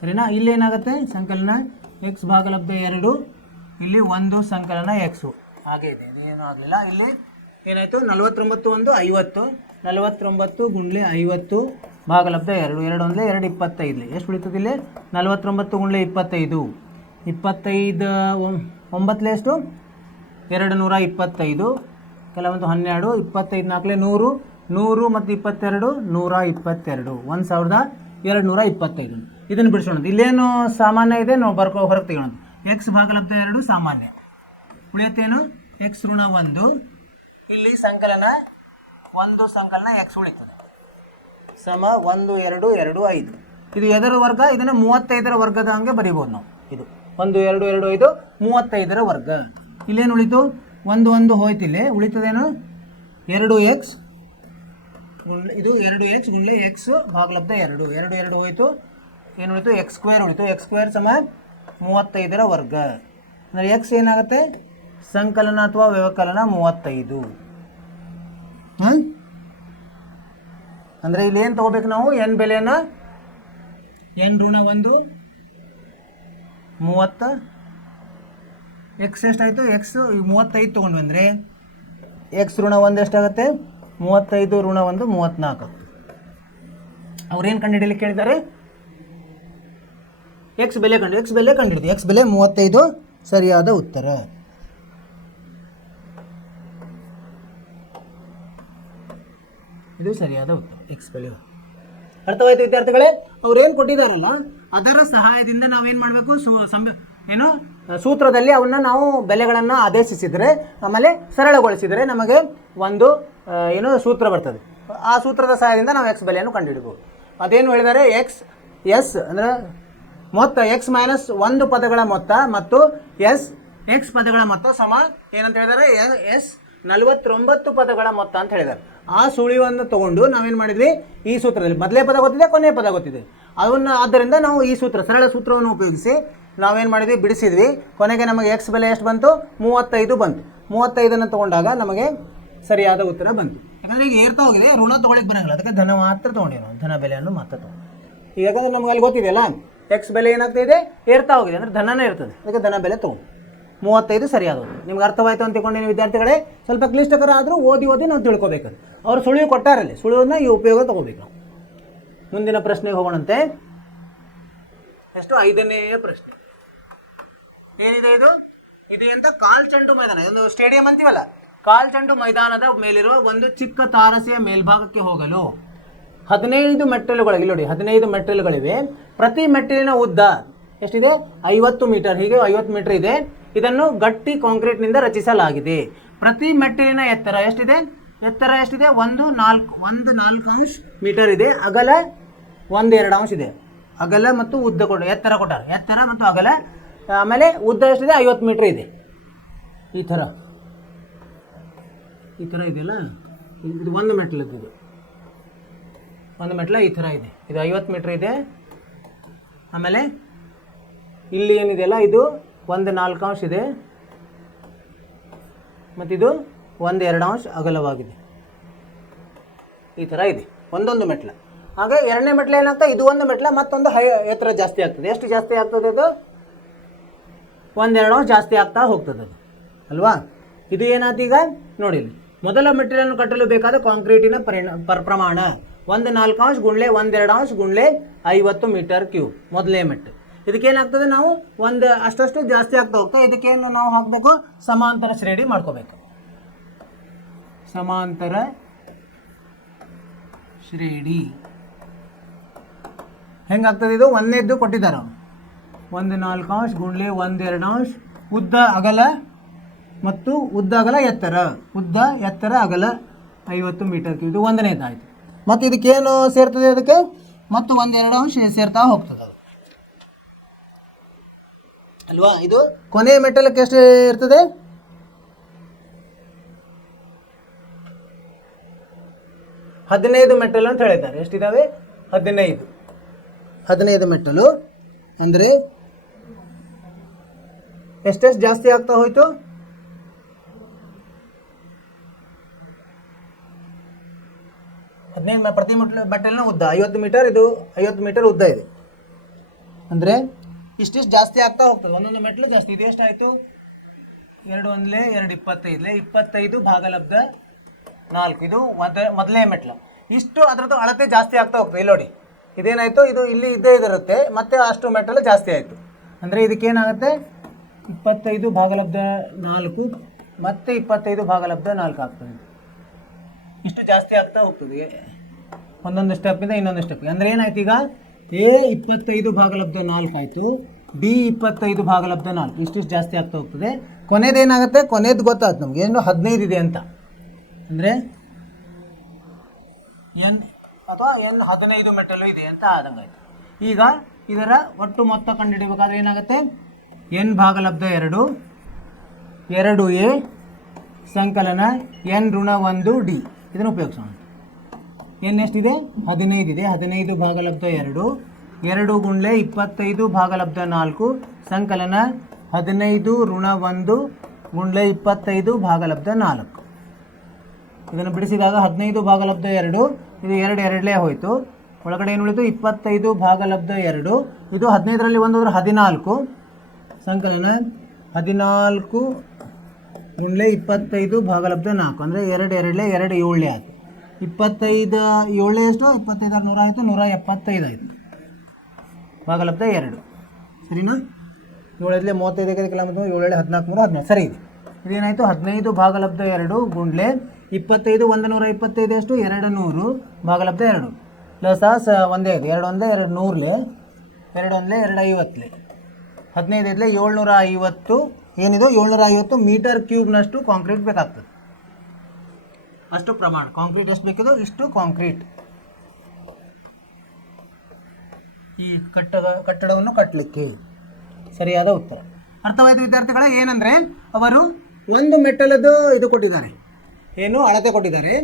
ಸರಿನಾ? ಇಲ್ಲಿ ಏನಾಗುತ್ತೆ, ಸಂಕಲನ ಎಕ್ಸ್ ಭಾಗಲಬ್ಧ 2, ಇಲ್ಲಿ 1 ಸಂಕಲನ ಎಕ್ಸು ಹಾಗೆ ಇದೆ, ಇದೇನೂ ಆಗಲಿಲ್ಲ. ಇಲ್ಲಿ ಏನಾಯಿತು, 49 1 50, 49 ಗುಂಡ್ಲೆ 50 ಭಾಗಲಬ್ಧ 2, 2 1 2 25, ಎಷ್ಟು ಉಳಿತದೆ ಇಲ್ಲಿ, 49 ಗುಂಡ್ಲೆ 25, 25 9 ಎಷ್ಟು, 225, ಕೆಲವೊಂದು 12, 25 4 100, 100 ಮತ್ತು 22 122, 1225. ಇದನ್ನು ಬಿಡಿಸೋಣ. ಇಲ್ಲೇನು ಸಾಮಾನ್ಯ ಇದೆ, ನಾವು ಹೊರಗೆ ತೆಗೋಣ. ಎಕ್ಸ್ ಭಾಗಲಬ್ಧ 2 ಸಾಮಾನ್ಯ ಉಳಿಯುತ್ತೇನು, ಎಕ್ಸ್ ಋಣ 1, ಇಲ್ಲಿ ಸಂಕಲನ 1 ಸಂಕಲನ ಎಕ್ಸ್ ಉಳಿತದೆ, ಸಮ 1 2 2 5. ಇದು ಎದರ ವರ್ಗ, ಇದನ್ನು 35ರ ವರ್ಗದ ಹಂಗೆ ಬರೀಬೋದು ನಾವು. ಇದು 1 2 2 5 35ರ ವರ್ಗ. ಇಲ್ಲೇನು ಉಳಿತು, 1 ಹೋಯ್ತಿಲ್ಲಿ, ಉಳಿತದೇನು 2x, ಇದು 2x ಗುಂಡ್ಲೆ ಎಕ್ಸ್ ಭಾಗಲಬ್ಧ 2, 2 2 ಹೋಯಿತು, ಏನು ಉಳಿತು, ಎಕ್ಸ್ ಸ್ಕ್ವೇರ್ ಉಳಿತು. ಎಕ್ಸ್ ಸ್ಕ್ವೇರ್ ಸಮ 35ರ ವರ್ಗ. ಅಂದರೆ ಎಕ್ಸ್ ಏನಾಗುತ್ತೆ, ಸಂಕಲನ ಅಥವಾ ವ್ಯವಕಲನ 35. ಅಂದರೆ ಇಲ್ಲಿ ಏನು ತೊಗೋಬೇಕು ನಾವು, ಎನ್ ಬೆಲೆನ, ಎನ್ ಋಣ 1 30, ಎಕ್ಸ್ ಎಷ್ಟಾಯಿತು, ಎಕ್ಸ್ 35 ತೊಗೊಂಡ್ವಿ ಅಂದರೆ ಎಕ್ಸ್ ಋಣ 1 ಎಷ್ಟಾಗುತ್ತೆ, 35 ಋಣ 1 34. ಅವ್ರೇನು ಕಂಡುಹಿಡಿಯಲಿಕ್ಕೆ ಕೇಳಿದ್ದಾರೆ, ಎಕ್ಸ್ ಬೆಲೆ ಕಂಡುಹಿಡಿದು, ಎಕ್ಸ್ ಬೆಲೆ 35 ಸರಿಯಾದ ಉತ್ತರ. ಇದು ಸರಿಯಾದ ಉತ್ತರ, ಎಕ್ಸ್ ಬೆಲೆ. ಅರ್ಥವಾಯಿತು ವಿದ್ಯಾರ್ಥಿಗಳೇ? ಅವ್ರೇನು ಕೊಟ್ಟಿದ್ದಾರಲ್ಲ ಅದರ ಸಹಾಯದಿಂದ ನಾವೇನು ಮಾಡಬೇಕು, ಏನು ಸೂತ್ರದಲ್ಲಿ ಅವನ್ನ ನಾವು ಬೆಲೆಗಳನ್ನು ಆದೇಶಿಸಿದರೆ, ಆಮೇಲೆ ಸರಳಗೊಳಿಸಿದರೆ ನಮಗೆ ಒಂದು ಏನು ಸೂತ್ರ ಬರ್ತದೆ. ಆ ಸೂತ್ರದ ಸಹಾಯದಿಂದ ನಾವು ಎಕ್ಸ್ ಬೆಲೆಯನ್ನು ಕಂಡುಹಿಡಬಹುದು. ಅದೇನು ಹೇಳಿದ್ದಾರೆ, ಎಸ್ ಅಂದರೆ ಮೊತ್ತ ಎಕ್ಸ್ ಮೈನಸ್ 1 ಪದಗಳ ಮೊತ್ತ ಮತ್ತು ಎಕ್ಸ್ ಪದಗಳ ಮೊತ್ತ ಸಮ ಏನಂತ ಹೇಳಿದ್ದಾರೆ, ಎಸ್ 49 ಪದಗಳ ಮೊತ್ತ ಅಂತ ಹೇಳಿದ್ದಾರೆ. ಆ ಸುಳಿವನ್ನು ತಗೊಂಡು ನಾವೇನು ಮಾಡಿದ್ವಿ, ಈ ಸೂತ್ರದಲ್ಲಿ ಮೊದಲೇ ಪದ ಗೊತ್ತಿದೆ, ಕೊನೆಯ ಪದ ಗೊತ್ತಿದೆ, ಅದನ್ನು ಆದ್ದರಿಂದ ನಾವು ಈ ಸರಳ ಸೂತ್ರವನ್ನು ಉಪಯೋಗಿಸಿ ನಾವೇನು ಮಾಡಿದ್ವಿ, ಬಿಡಿಸಿದ್ವಿ. ಕೊನೆಗೆ ನಮಗೆ ಎಕ್ಸ್ ಬೆಲೆ ಎಷ್ಟು ಬಂತು, 35 ಬಂತು. 35 ತಗೊಂಡಾಗ ನಮಗೆ ಸರಿಯಾದ ಉತ್ತರ ಬಂತು. ಯಾಕಂದರೆ ಈಗ ಏರ್ತಾ ಹೋಗಿದೆ, ಋಣ ತೊಗೊಳಿಕ್ಕೆ ಬರೋಂಗಿಲ್ಲ, ಅದಕ್ಕೆ ಧನ ಮಾತ್ರ ತೊಗೊಂಡಿವಿ ನಾವು, ಧನ ಬೆಲೆಯನ್ನು ಮಾತ್ರ ತೊಗೊಂಡು. ಈಗ ಯಾಕಂದರೆ ನಮ್ಗೆ ಅಲ್ಲಿ ಗೊತ್ತಿದೆಯಲ್ಲ ಎಕ್ಸ್ ಬೆಲೆ ಏನಾಗ್ತಾ ಇದೆ, ಏರ್ತಾ ಹೋಗಿದೆ ಅಂದರೆ ಧನನೇ ಇರ್ತದೆ, ಅದಕ್ಕೆ ಧನ ಬೆಲೆ ತೊಗೊಂಡು 35 ಸರಿಯಾದ ಉತ್ತರ. ನಿಮ್ಗೆ ಅರ್ಥವಾಯಿತು ಅಂತ ತಿಳ್ಕೊಂಡಿನಿ ವಿದ್ಯಾರ್ಥಿಗಳೇ. ಸ್ವಲ್ಪ ಕ್ಲಿಷ್ಟಕರ ಆದರೂ ಓದಿ ನಾವು ತಿಳ್ಕೊಬೇಕದು. ಅವರು ಸುಳಿವು ಕೊಟ್ಟಾರಲ್ಲಿ, ಸುಳಿವನ್ನ ಈ ಉಪಯೋಗ ತೊಗೋಬೇಕು ನಾವು. ಮುಂದಿನ ಪ್ರಶ್ನೆಗೆ ಹೋಗೋಣಂತೆ. ಎಷ್ಟು 5ನೇ ಪ್ರಶ್ನೆ ಏನಿದೆ ಇದು? ಇದು ಎಂತ ಕಾಲ್ಚಂಡು ಮೈದಾನ, ಒಂದು ಸ್ಟೇಡಿಯಂ ಅಂತೀವಲ್ಲ, ಕಾಲ್ಚಂಡು ಮೈದಾನದ ಮೇಲಿರುವ ಒಂದು ಚಿಕ್ಕ ತಾರಸಿಯ ಮೇಲ್ಭಾಗಕ್ಕೆ ಹೋಗಲು 15 ಮೆಟ್ಟಿಲುಗಳಿವೆ. ನೋಡಿ 15 ಮೆಟ್ಟಿಲುಗಳಿವೆ. ಪ್ರತಿ ಮೆಟ್ಟಿಲಿನ ಉದ್ದ ಎಷ್ಟಿದೆ? 50 ಮೀಟರ್. ಹೀಗೆ 50 ಮೀಟರ್ ಇದೆ. ಇದನ್ನು ಗಟ್ಟಿ ಕಾಂಕ್ರೀಟ್ನಿಂದ ರಚಿಸಲಾಗಿದೆ. ಪ್ರತಿ ಮೆಟ್ಟಿಲಿನ ಎತ್ತರ ಎಷ್ಟಿದೆ? ಎತ್ತರ ಎಷ್ಟಿದೆ? 1.4 ಮೀಟರ್ ಇದೆ. ಅಗಲ 1.2 ಇದೆ. ಅಗಲ ಮತ್ತು ಉದ್ದ ಎತ್ತರ ಕೊಟ್ಟಾರೆ, ಎತ್ತರ ಮತ್ತು ಅಗಲ. ಆಮೇಲೆ ಉದ್ದ ಎಷ್ಟಿದೆ? 50 ಮೀಟರ್ ಇದೆ. ಈ ಥರ ಇದೆಯಲ್ಲ, ಇದು ಒಂದು ಮೆಟ್ಲದ್ದು. ಇದು ಒಂದು ಮೆಟ್ಲ ಈ ಥರ ಇದೆ. ಇದು 50 ಮೀಟರ್ ಇದೆ. ಆಮೇಲೆ ಇಲ್ಲಿ ಏನಿದೆಯಲ್ಲ, ಇದು 1.4 ಇದೆ ಮತ್ತು ಇದು 1.2 ಅಗಲವಾಗಿದೆ. ಈ ಥರ ಇದೆ ಒಂದೊಂದು ಮೆಟ್ಲ. ಹಾಗೆ ಎರಡನೇ ಮೆಟ್ಲ ಏನಾಗ್ತದೆ? ಇದು ಒಂದು ಮೆಟ್ಲ, ಮತ್ತೊಂದು ಎತ್ತರ ಜಾಸ್ತಿ ಆಗ್ತದೆ. ಎಷ್ಟು ಜಾಸ್ತಿ ಆಗ್ತದೆ? ಅದು 1.2 ಜಾಸ್ತಿ ಆಗ್ತಾ ಹೋಗ್ತದೆ ಅದು, ಅಲ್ವಾ? ಇದು ಏನಾಯ್ತು ಈಗ ನೋಡಿ, ಮೊದಲ ಮೆಟ್ಟಿಲನ್ನು ಕಟ್ಟಲು ಬೇಕಾದ ಕಾಂಕ್ರೀಟಿನ ಪ್ರಮಾಣ 1.4 ಗುಣ್ಲೆ 1.2 ಗುಣ್ಲೆ 50 ಮೀಟರ್ ಕ್ಯೂಬ್. ಮೊದಲೇ ಮೆಟ್ಟು. ಇದಕ್ಕೇನಾಗ್ತದೆ? ನಾವು ಅಷ್ಟು ಜಾಸ್ತಿ ಆಗ್ತಾ ಹೋಗ್ತಾ, ಇದಕ್ಕೇನು ನಾವು ಹಾಕಬೇಕು? ಸಮಾಂತರ ಶ್ರೇಣಿ ಮಾಡ್ಕೋಬೇಕು. ಸಮಾಂತರ ಶ್ರೇಣಿ ಹೆಂಗಾಗ್ತದೆ? ಇದು ಒಂದನೇದ್ದು ಕೊಟ್ಟಿದ್ದಾರೆ, 1.4 ಗುಣ್ಲೆ 1.2 ಉದ್ದ ಅಗಲ ಮತ್ತು ಉದ್ದ ಅಗಲ ಎತ್ತರ, ಉದ್ದ ಎತ್ತರ ಅಗಲ 50 ಮೀಟರ್. ಇದು ಒಂದನೇದಾಯಿತು. ಮತ್ತು ಇದಕ್ಕೇನು ಸೇರ್ತದೆ? ಅದಕ್ಕೆ ಮತ್ತು 1.2 ಸೇರ್ತಾ ಹೋಗ್ತದೆ ಅದು, ಅಲ್ವಾ? ಇದು ಕೊನೆಯ ಮೆಟ್ಟಲಕ್ಕೆ ಎಷ್ಟು ಇರ್ತದೆ? 15 ಮೆಟ್ಟಲು ಅಂತ ಹೇಳಿದ್ದಾರೆ. ಎಷ್ಟಿದ್ದಾವೆ? 15 ಮೆಟ್ಟಲು. ಅಂದರೆ ಎಷ್ಟೆಷ್ಟು ಜಾಸ್ತಿ ಆಗ್ತಾ ಹೋಯಿತು? 15 ಪ್ರತಿ ಮೆಟ್ಟಲಿನ ಉದ್ದ 50 ಮೀಟರ್. ಇದು 50 ಮೀಟರ್ ಉದ್ದ ಇದೆ. ಅಂದರೆ ಇಷ್ಟಿಷ್ಟು ಜಾಸ್ತಿ ಆಗ್ತಾ ಹೋಗ್ತದೆ, ಒಂದೊಂದು ಮೆಟ್ಲು ಜಾಸ್ತಿ. ಇದು ಎಷ್ಟಾಯಿತು? 2 1 2 25 25 ಭಾಗಲಬ್ಧ 4. ಇದು ಮೊದಲನೇ ಮೆಟ್ಲು. ಇಷ್ಟು ಅದರದ್ದು ಅಳತೆ ಜಾಸ್ತಿ ಆಗ್ತಾ ಹೋಗ್ತದೆ. ಇಲ್ಲಿ ನೋಡಿ, ಇದೇನಾಯಿತು? ಇದು ಇಲ್ಲಿ ಇದ್ದೇ ಇದಿರುತ್ತೆ, ಮತ್ತೆ ಅಷ್ಟು ಮೆಟ್ಟಲು ಜಾಸ್ತಿ ಆಯಿತು. ಅಂದರೆ ಇದಕ್ಕೇನಾಗುತ್ತೆ? 25 ಭಾಗಲಬ್ಧ 4 ಮತ್ತೆ 25 ಭಾಗಲಬ್ಧ 4 ಆಗ್ತದೆ. ಇಷ್ಟು ಜಾಸ್ತಿ ಆಗ್ತಾ ಹೋಗ್ತದೆ ಒಂದೊಂದು ಸ್ಟೆಪ್ಪಿಂದ ಇನ್ನೊಂದು ಸ್ಟೆಪ್ಪಿಗೆ. ಅಂದರೆ ಏನಾಯ್ತು? ಈಗ ಎ 25 ಭಾಗಲಬ್ಧ 4 ಆಯಿತು, ಬಿ 25 ಭಾಗಲಬ್ಧ 4. ಇಷ್ಟಿಷ್ಟು ಜಾಸ್ತಿ ಆಗ್ತಾ ಹೋಗ್ತದೆ. ಕೊನೆಯದೇನಾಗುತ್ತೆ? ಕೊನೆಯದು ಗೊತ್ತಾಯ್ತು ನಮ್ಗೆ, ಏನು 15 ಇದೆ ಅಂತ. ಅಂದರೆ ಎನ್ ಅಥವಾ ಎನ್ 15 ಮೆಟ್ಟಲು ಇದೆ ಅಂತ ಆದಂಗಾಯ್ತು. ಈಗ ಇದರ ಒಟ್ಟು ಮೊತ್ತ ಕಂಡುಹಿಡಿಯಬೇಕಾದ್ರೆ ಏನಾಗುತ್ತೆ? ಎನ್ ಭಾಗಲಬ್ಧ 2 2a ಸಂಕಲನ ಎನ್ ಋಣ 1 ಡಿ. ಇದನ್ನು ಉಪಯೋಗಿಸೋಣ. ಎನ್ ಎಷ್ಟಿದೆ? 15 ಇದೆ. 15 ಭಾಗಲಬ್ಧ 2 2 ಗುಣ್ಲೆ 25 ಭಾಗಲಬ್ಧ 4 ಸಂಕಲನ 15 ಋಣ 1 ಗುಣ್ಲೆ 25 ಭಾಗಲಬ್ಧ 4. ಇದನ್ನು ಬಿಡಿಸಿದಾಗ 15 ಭಾಗಲಬ್ಧ 2, ಇದು 2 ಎರಡಲೇ ಹೋಯಿತು. ಒಳಗಡೆ ಏನು ಉಳಿತು? 25 ಭಾಗಲಬ್ಧ 2. ಇದು 15ರಲ್ಲಿ 1 ಹೋದ್ರೆ 14 ಸಂಕಲನ 14 ಗುಣ್ಲೆ 25 ಭಾಗಲಬ್ಧ 4. ಅಂದರೆ 2 ಎರಡಲೇ 2 7 ಆಯಿತು. 25 7 ಎಷ್ಟು? 25 100 ಆಯಿತು, 175 ಆಯಿತು ಭಾಗಲಬ್ಧ 2. ಸರಿನಾ? 7 35 ಕಿಲೋಮೀಟರ್, 7 14 3 17 ಸರಿ ಇದೆ. ಇದೇನಾಯಿತು? 15 ಭಾಗಲಬ್ಧ 2 ಗುಂಡ್ಲೆ 25 125 ಎಷ್ಟು? 200 ಭಾಗಲಬ್ಧ 2 ಪ್ಲಸ್ ಒಂದೇ ಇದೆ. 2 1 2 100 2 1 250 15 ಇದ್ಲೆ 750. ಏನಿದು? 750 ಮೀಟರ್ ಕ್ಯೂಬ್ನಷ್ಟು ಕಾಂಕ್ರೀಟ್ ಬೇಕಾಗ್ತದೆ. ಅಷ್ಟು ಪ್ರಮಾಣ ಕಾಂಕ್ರೀಟ್ ಎಷ್ಟು ಬೇಕಿದೆ? ಇಷ್ಟು ಕಾಂಕ್ರೀಟ್ ಈ ಕಟ್ಟಡವನ್ನು ಕಟ್ಟಲಿಕ್ಕೆ. ಸರಿಯಾದ ಉತ್ತರ. ಅರ್ಥವಾಯಿತು ವಿದ್ಯಾರ್ಥಿಗಳೇ? ಏನಂದರೆ ಅವರು ಒಂದು ಮೆಟ್ಟಲದು ಇದು ಕೊಟ್ಟಿದ್ದಾರೆ, ಏನು ಅಳತೆ ಕೊಟ್ಟಿದ್ದಾರೆ.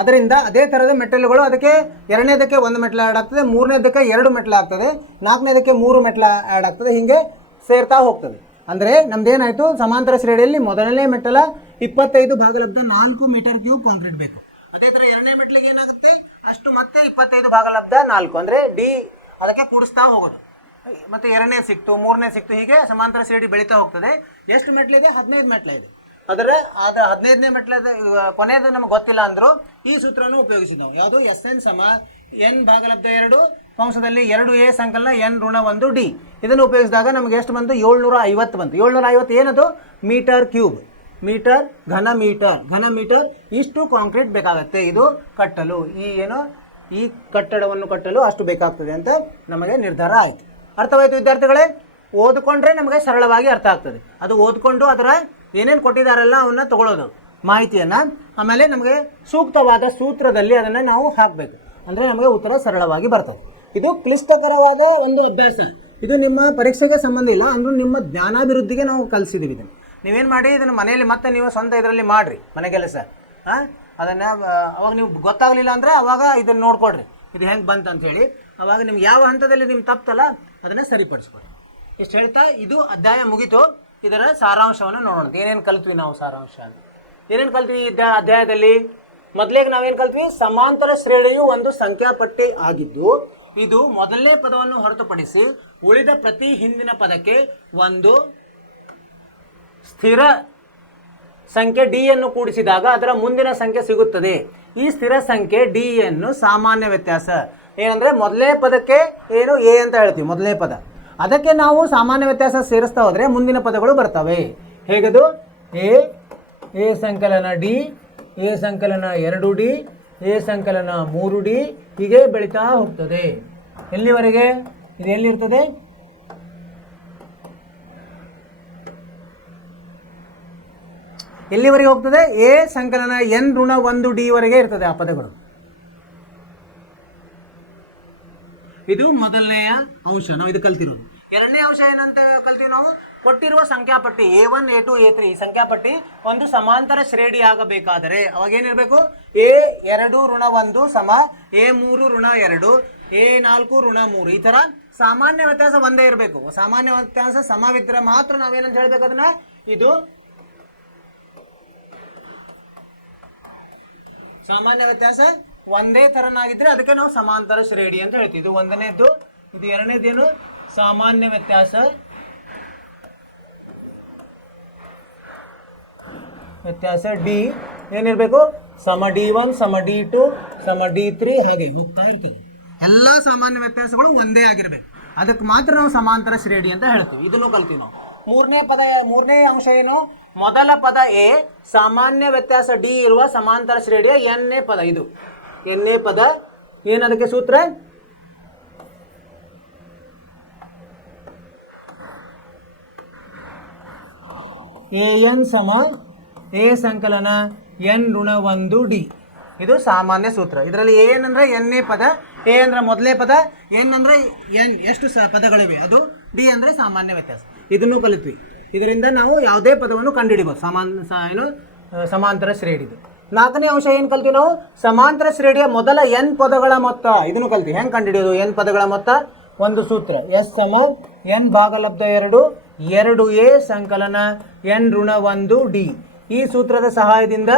ಅದರಿಂದ ಅದೇ ಥರದ ಮೆಟ್ಟಲುಗಳು, ಅದಕ್ಕೆ ಎರಡನೇದಕ್ಕೆ 1 ಮೆಟ್ಲು ಆ್ಯಡ್ ಆಗ್ತದೆ, ಮೂರನೇದಕ್ಕೆ 2 ಮೆಟ್ಲು ಆಗ್ತದೆ, ನಾಲ್ಕನೇದಕ್ಕೆ 3 ಮೆಟ್ಲು ಆ್ಯಡ್ ಆಗ್ತದೆ, ಹೀಗೆ ಸೇರ್ತಾ ಹೋಗ್ತದೆ. ಅಂದರೆ ನಮ್ದೇನಾಯಿತು, ಸಮಾಂತರ ಶ್ರೇಣಿಯಲ್ಲಿ ಮೊದಲನೇ ಮೆಟ್ಟಲ 25 ಭಾಗಲಬ್ಧ 4 ಮೀಟರ್ ಕ್ಯೂಬ್ ಕಾಂಕ್ರೀಟ್ ಬೇಕು. ಅದೇ ಥರ ಎರಡನೇ ಮೆಟ್ಲಿಗೆ ಏನಾಗುತ್ತೆ, ಅಷ್ಟು ಮತ್ತೆ 25 ಭಾಗಲಬ್ಧ 4 ಅಂದರೆ ಡಿ ಅದಕ್ಕೆ ಕೂಡಿಸ್ತಾ ಹೋಗೋದು. ಮತ್ತು ಎರಡನೇ ಸಿಕ್ತು, ಮೂರನೇ ಸಿಕ್ತು, ಹೀಗೆ ಸಮಾಂತರ ಶ್ರೇಣಿ ಬೆಳೀತಾ ಹೋಗ್ತದೆ. ಎಷ್ಟು ಮೆಟ್ಲಿದೆ? 15 ಮೆಟ್ಲಿದೆ. ಆದರೆ 15ನೇ ಮೆಟ್ಲದ ಕೊನೆಯದು ನಮಗೆ ಗೊತ್ತಿಲ್ಲ ಅಂದರೂ ಈ ಸೂತ್ರವನ್ನು ಉಪಯೋಗಿಸಿದ್ದು ನಾವು. ಯಾವುದು? SN ಸಮ N ಭಾಗಲಬ್ಧ 2 ಕಂಸದಲ್ಲಿ 2A ಸಂಕಲನ N ಋಣ 1 D. ಇದನ್ನು ಉಪಯೋಗಿಸಿದಾಗ ನಮಗೆ ಎಷ್ಟು ಬಂತು? 750 ಬಂತು. 750 ಏನದು? ಮೀಟರ್ ಕ್ಯೂಬ್, ಮೀಟರ್ ಘನ ಮೀಟರ್ ಇಷ್ಟು ಕಾಂಕ್ರೀಟ್ ಬೇಕಾಗತ್ತೆ ಇದು ಕಟ್ಟಲು. ಈ ಕಟ್ಟಡವನ್ನು ಕಟ್ಟಲು ಅಷ್ಟು ಬೇಕಾಗ್ತದೆ ಅಂತ ನಮಗೆ ನಿರ್ಧಾರ ಆಯಿತು. ಅರ್ಥವಾಯಿತು ವಿದ್ಯಾರ್ಥಿಗಳೇ? ಓದ್ಕೊಂಡ್ರೆ ನಮಗೆ ಸರಳವಾಗಿ ಅರ್ಥ ಆಗ್ತದೆ. ಅದು ಓದ್ಕೊಂಡು ಅದರ ಏನೇನು ಕೊಟ್ಟಿದ್ದಾರಲ್ಲ ಅವನ್ನ ತಗೊಳ್ಳೋದು ಮಾಹಿತಿಯನ್ನು. ಆಮೇಲೆ ನಮಗೆ ಸೂಕ್ತವಾದ ಸೂತ್ರದಲ್ಲಿ ಅದನ್ನು ನಾವು ಹಾಕಬೇಕು, ಅಂದರೆ ನಮಗೆ ಉತ್ತರ ಸರಳವಾಗಿ ಬರ್ತದೆ. ಇದು ಕ್ಲಿಷ್ಟಕರವಾದ ಒಂದು ಅಭ್ಯಾಸ. ಇದು ನಿಮ್ಮ ಪರೀಕ್ಷೆಗೆ ಸಂಬಂಧ ಇಲ್ಲ, ಅಂದರೂ ನಿಮ್ಮ ಜ್ಞಾನಾಭಿವೃದ್ಧಿಗೆ ನಾವು ಕಲಿಸಿದ್ದೀವಿ ಇದನ್ನು. ನೀವೇನು ಮಾಡಿ ಇದನ್ನು ಮನೆಯಲ್ಲಿ ಮತ್ತೆ ನೀವು ಸ್ವಂತ ಇದರಲ್ಲಿ ಮಾಡಿರಿ ಮನೆ ಕೆಲಸ. ಅದನ್ನು ಅವಾಗ ನೀವು ಗೊತ್ತಾಗಲಿಲ್ಲ ಅಂದರೆ ಅವಾಗ ಇದನ್ನು ನೋಡ್ಕೊಡ್ರಿ, ಇದು ಹೆಂಗೆ ಬಂತು ಅಂಥೇಳಿ. ಅವಾಗ ನಿಮ್ಗೆ ಯಾವ ಹಂತದಲ್ಲಿ ನಿಮ್ಗೆ ತಪ್ಪಲ್ಲ ಅದನ್ನು ಸರಿಪಡಿಸ್ಕೊಡಿ. ಇಷ್ಟು ಹೇಳ್ತಾ ಇದು ಅಧ್ಯಾಯ ಮುಗಿತು. ಇದರ ಸಾರಾಂಶವನ್ನು ನೋಡೋಣ. ಏನೇನು ಕಲ್ತ್ವಿ ನಾವು? ಸಾರಾಂಶ ಏನೇನು ಕಲ್ತ್ವಿ ಈ ಅಧ್ಯಾಯದಲ್ಲಿ? ಮೊದಲಿಗೆ ನಾವೇನು ಕಲ್ತ್ವಿ? ಸಮಾಂತರ ಶ್ರೇಣಿಯು ಒಂದು ಸಂಖ್ಯಾಪಟ್ಟಿ ಆಗಿದ್ದು ಇದು ಮೊದಲನೇ ಪದವನ್ನು ಹೊರತುಪಡಿಸಿ ಉಳಿದ ಪ್ರತಿ ಹಿಂದಿನ ಪದಕ್ಕೆ ಒಂದು ಸ್ಥಿರ ಸಂಖ್ಯೆ ಡಿ ಯನ್ನು ಕೂಡಿಸಿದಾಗ ಅದರ ಮುಂದಿನ ಸಂಖ್ಯೆ ಸಿಗುತ್ತದೆ. ಈ ಸ್ಥಿರ ಸಂಖ್ಯೆ ಡಿ ಯನ್ನು ಸಾಮಾನ್ಯ ವ್ಯತ್ಯಾಸ. ಏನಂದ್ರೆ ಮೊದಲನೇ ಪದಕ್ಕೆ ಏನು ಎ ಅಂತ ಹೇಳ್ತೀವಿ, ಮೊದಲನೇ ಪದ, ಅದಕ್ಕೆ ನಾವು ಸಾಮಾನ್ಯ ವ್ಯತ್ಯಾಸ ಸೇರಿಸ್ತಾ ಹೋದ್ರೆ ಮುಂದಿನ ಪದಗಳು ಬರ್ತವೆ. ಹೇಗದು? ಎ ಸಂಕಲನ ಡಿ, ಎ ಸಂಕಲನ 2D, ಎ ಸಂಕಲನ 3D, ಹೀಗೆ ಬೆಳೀತಾ ಹೋಗ್ತದೆ. ಎಲ್ಲಿವರೆಗೆ? ಇದು ಎಲ್ಲಿರ್ತದೆ? ಎಲ್ಲಿವರೆಗೆ ಹೋಗ್ತದೆ? ಎ ಸಂಕಲನ N ಋಣ 1D ವರೆಗೆ ಇರ್ತದೆ ಆ ಪದಗಳು. ಇದು ಮೊದಲನೆಯ ಅಂಶ, ನಾವು ಇದು ಕಲ್ತಿರೋದು. ಎರಡನೇ ಅಂಶ ಏನಂತ ಕಲ್ತೀವಿ ನಾವು? ಕೊಟ್ಟಿರುವ ಸಂಖ್ಯಾಪಟ್ಟಿ A1 A2 A3 ಈ ಸಂಖ್ಯಾಪಟ್ಟಿ ಒಂದು ಸಮಾಂತರ ಶ್ರೇಣಿ ಆಗಬೇಕಾದರೆ ಅವಾಗ ಏನಿರಬೇಕು? A2 ಋಣ 1 ಸಮ A3 ಋಣ 2, A4 ಋಣ 3. ಈ ಥರ ಸಾಮಾನ್ಯ ವ್ಯತ್ಯಾಸ ಒಂದೇ ಇರಬೇಕು. ಸಾಮಾನ್ಯ ವ್ಯತ್ಯಾಸ ಸಮವಿದ್ದರೆ ಮಾತ್ರ ನಾವೇನಂತ ಹೇಳ್ಬೇಕು ಅದನ್ನ? ಇದು ಸಾಮಾನ್ಯ ವ್ಯತ್ಯಾಸ ಒಂದೇ ಥರನಾಗಿದ್ದರೆ ಅದಕ್ಕೆ ನಾವು ಸಮಾಂತರ ಶ್ರೇಣಿ ಅಂತ ಹೇಳ್ತೀವಿ. ಇದು ಒಂದನೇದ್ದು. ಇದು ಎರಡನೇದೇನು? ಸಾಮಾನ್ಯ ವ್ಯತ್ಯಾಸ ಡಿ ಏನಿರಬೇಕು? ಸಮ D1 ಸಮ D2 ಸಮ D3 ಹಾಗೆ ಹೋಗ್ತಾ ಇರ್ತೀವಿ. ಎಲ್ಲ ಸಾಮಾನ್ಯ ವ್ಯತ್ಯಾಸಗಳು ಒಂದೇ ಆಗಿರಬೇಕು, ಅದಕ್ಕೆ ಮಾತ್ರ ನಾವು ಸಮಾಂತರ ಶ್ರೇಣಿ ಅಂತ ಹೇಳ್ತೀವಿ. ಇದನ್ನು ಕಲ್ತೀವಿ ನಾವು. ಮೂರನೇ ಅಂಶ ಏನು? ಮೊದಲ ಪದ ಎ, ಸಾಮಾನ್ಯ ವ್ಯತ್ಯಾಸ ಡಿ ಇರುವ ಸಮಾಂತರ ಶ್ರೇಣಿಯ ಎನ್ನೇ ಪದ. ಇದು ಎನ್ನೇ ಪದ. ಏನದಕ್ಕೆ ಸೂತ್ರ? AN ಸಮ ಎ ಸಂಕಲನ N ಋಣ 1D. ಇದು ಸಾಮಾನ್ಯ ಸೂತ್ರ. ಇದರಲ್ಲಿ AN ಅಂದರೆ ಎನ್ನೇ ಪದ, ಎ ಅಂದರೆ ಮೊದಲನೇ ಪದ, ಎನ್ ಅಂದರೆ ಎನ್ ಎಷ್ಟು ಪದಗಳಿವೆ ಅದು, ಡಿ ಅಂದರೆ ಸಾಮಾನ್ಯ ವ್ಯತ್ಯಾಸ. ಇದನ್ನು ಕಲಿತ್ವಿ. ಇದರಿಂದ ನಾವು ಯಾವುದೇ ಪದವನ್ನು ಕಂಡುಹಿಡಿಬೋದು. ಸಮಾಂತರ ಶ್ರೇಣಿದು. ನಾಲ್ಕನೇ ಅಂಶ ಏನು ಕಲ್ತೀವಿ ನಾವು? ಸಮಾಂತರ ಶ್ರೇಣಿಯ ಮೊದಲ N ಪದಗಳ ಮೊತ್ತ. ಇದನ್ನು ಕಲ್ತೀವಿ. ಹೆಂಗೆ ಕಂಡುಹಿಡಿಯೋದು N ಪದಗಳ ಮೊತ್ತ? ಒಂದು ಸೂತ್ರ, S ಸಮ N ಭಾಗಲಬ್ಧ 2 2A ಸಂಕಲನ N ಋಣ 1D. ಈ ಸೂತ್ರದ ಸಹಾಯದಿಂದ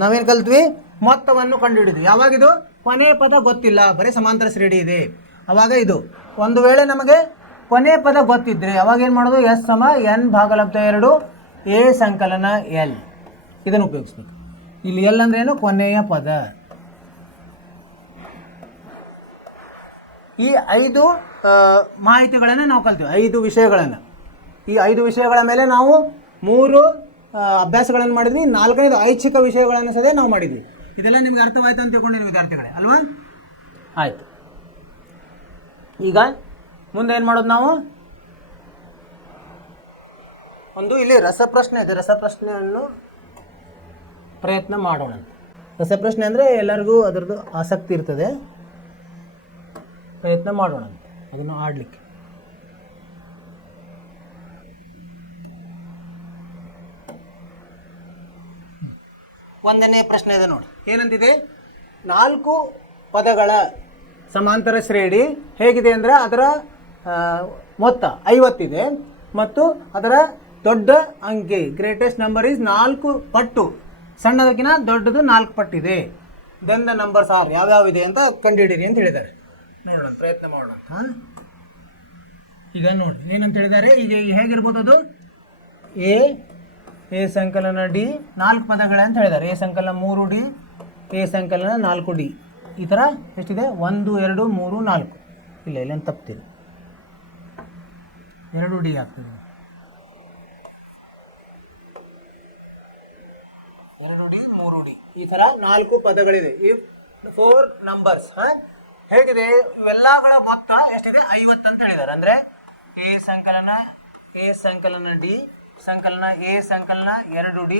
ನಾವೇನು ಕಲ್ತ್ವಿ? ಮೊತ್ತವನ್ನು ಕಂಡುಹಿಡಿದ್ವಿ. ಯಾವಾಗಿದು? ಕೊನೆ ಪದ ಗೊತ್ತಿಲ್ಲ, ಬರೀ ಸಮಾಂತರ ಶ್ರೇಣಿ ಇದೆ ಅವಾಗ ಇದು. ಒಂದು ವೇಳೆ ನಮಗೆ ಕೊನೆ ಪದ ಗೊತ್ತಿದ್ರೆ ಅವಾಗ ಏನು ಮಾಡೋದು? S ಸಮ N ಭಾಗಲಬ್ಧ 2 A ಸಂಕಲನ L. ಇದನ್ನು ಉಪಯೋಗಿಸ್ಬೇಕು. ಇಲ್ಲಿ L ಅಂದ್ರೆ ಏನು? ಕೊನೆಯ ಪದ. ಈ 5 ಮಾಹಿತಿಗಳನ್ನು ನಾವು ಕಲ್ತೀವಿ, 5 ವಿಷಯಗಳನ್ನು. ಈ 5 ವಿಷಯಗಳ ಮೇಲೆ ನಾವು 3 ಅಭ್ಯಾಸಗಳನ್ನು ಮಾಡಿದ್ವಿ. 4ನೇದು ಐಚ್ಛಿಕ ವಿಷಯಗಳನ್ನು ಸಹ ನಾವು ಮಾಡಿದ್ವಿ. ಇದೆಲ್ಲ ನಿಮ್ಗೆ ಅರ್ಥವಾಯ್ತು ಅಂತ ತಿಳ್ಕೊಂಡಿದ್ದೀನಿ ವಿದ್ಯಾರ್ಥಿಗಳೇ, ಅಲ್ವಾ? ಆಯಿತು. ಈಗ ಮುಂದೆ ಏನು ಮಾಡೋದು ನಾವು? ಒಂದು ಇಲ್ಲಿ ರಸಪ್ರಶ್ನೆ ಇದೆ, ರಸಪ್ರಶ್ನೆಯನ್ನು ಪ್ರಯತ್ನ ಮಾಡೋಣ. ರಸಪ್ರಶ್ನೆ ಅಂದರೆ ಎಲ್ಲರಿಗೂ ಅದರದ್ದು ಆಸಕ್ತಿ ಇರ್ತದೆ, ಪ್ರಯತ್ನ ಮಾಡೋಣ ಅದನ್ನು ಆಡಲಿಕ್ಕೆ. ಒಂದನೇ ಪ್ರಶ್ನೆ ಇದೆ ನೋಡಿ, ಏನಂತಿದೆ? 4 ಪದಗಳ ಸಮಾಂತರ ಶ್ರೇಣಿ ಹೇಗಿದೆ ಅಂದರೆ ಅದರ ಮೊತ್ತ 50 ಇದೆ ಮತ್ತು ಅದರ ದೊಡ್ಡ ಅಂಕೆ ಗ್ರೇಟೆಸ್ಟ್ ನಂಬರ್ ಈಸ್ 4 ಪಟ್ಟು, ಸಣ್ಣದಕ್ಕಿಂತ ದೊಡ್ಡದು 4 ಪಟ್ಟಿದೆ. ದೆನ್ ದ ನಂಬರ್ಸ್ ಆರ್ ಯಾವ್ಯಾವಿದೆ ಅಂತ ಕಂಡುಹಿಡಿಯಿರಿ ಅಂತ ಹೇಳಿದ್ದಾರೆ. ನೋಡೋಣ, ಪ್ರಯತ್ನ ಮಾಡೋಣ. ಹಾಂ, ಈಗ ನೋಡಿ ಏನಂತ ಹೇಳಿದ್ದಾರೆ. ಈಗ ಹೇಗಿರ್ಬೋದು ಅದು ಎ ಸಂಕಲನ ಡಿ 4 ಪದಗಳೇ ಅಂತ ಹೇಳಿದ್ದಾರೆ. ಎ ಸಂಕಲನ 3D, ಎ ಸಂಕಲನ 4D. ಈ ಥರ ಎಷ್ಟಿದೆ? 1 2 3 4. ಇಲ್ಲ ಇಲ್ಲೇನು ತಪ್ಪಿದೆ, 2D ಆಗ್ತದೆ. 2D 3D ಈ ಥರ 4 ಪದಗಳಿದೆ. ಈ 4 ನಂಬರ್ಸ್ ಹೇಗಿದೆ? ಇವೆಲ್ಲಗಳ ಮೊತ್ತ ಎಷ್ಟಿದೆ? 50 ಅಂತ ಹೇಳಿದ್ದಾರೆ. ಅಂದರೆ ಎ ಸಂಕಲನ ಡಿ ಸಂಕಲನ ಎ ಸಂಕಲನ 2D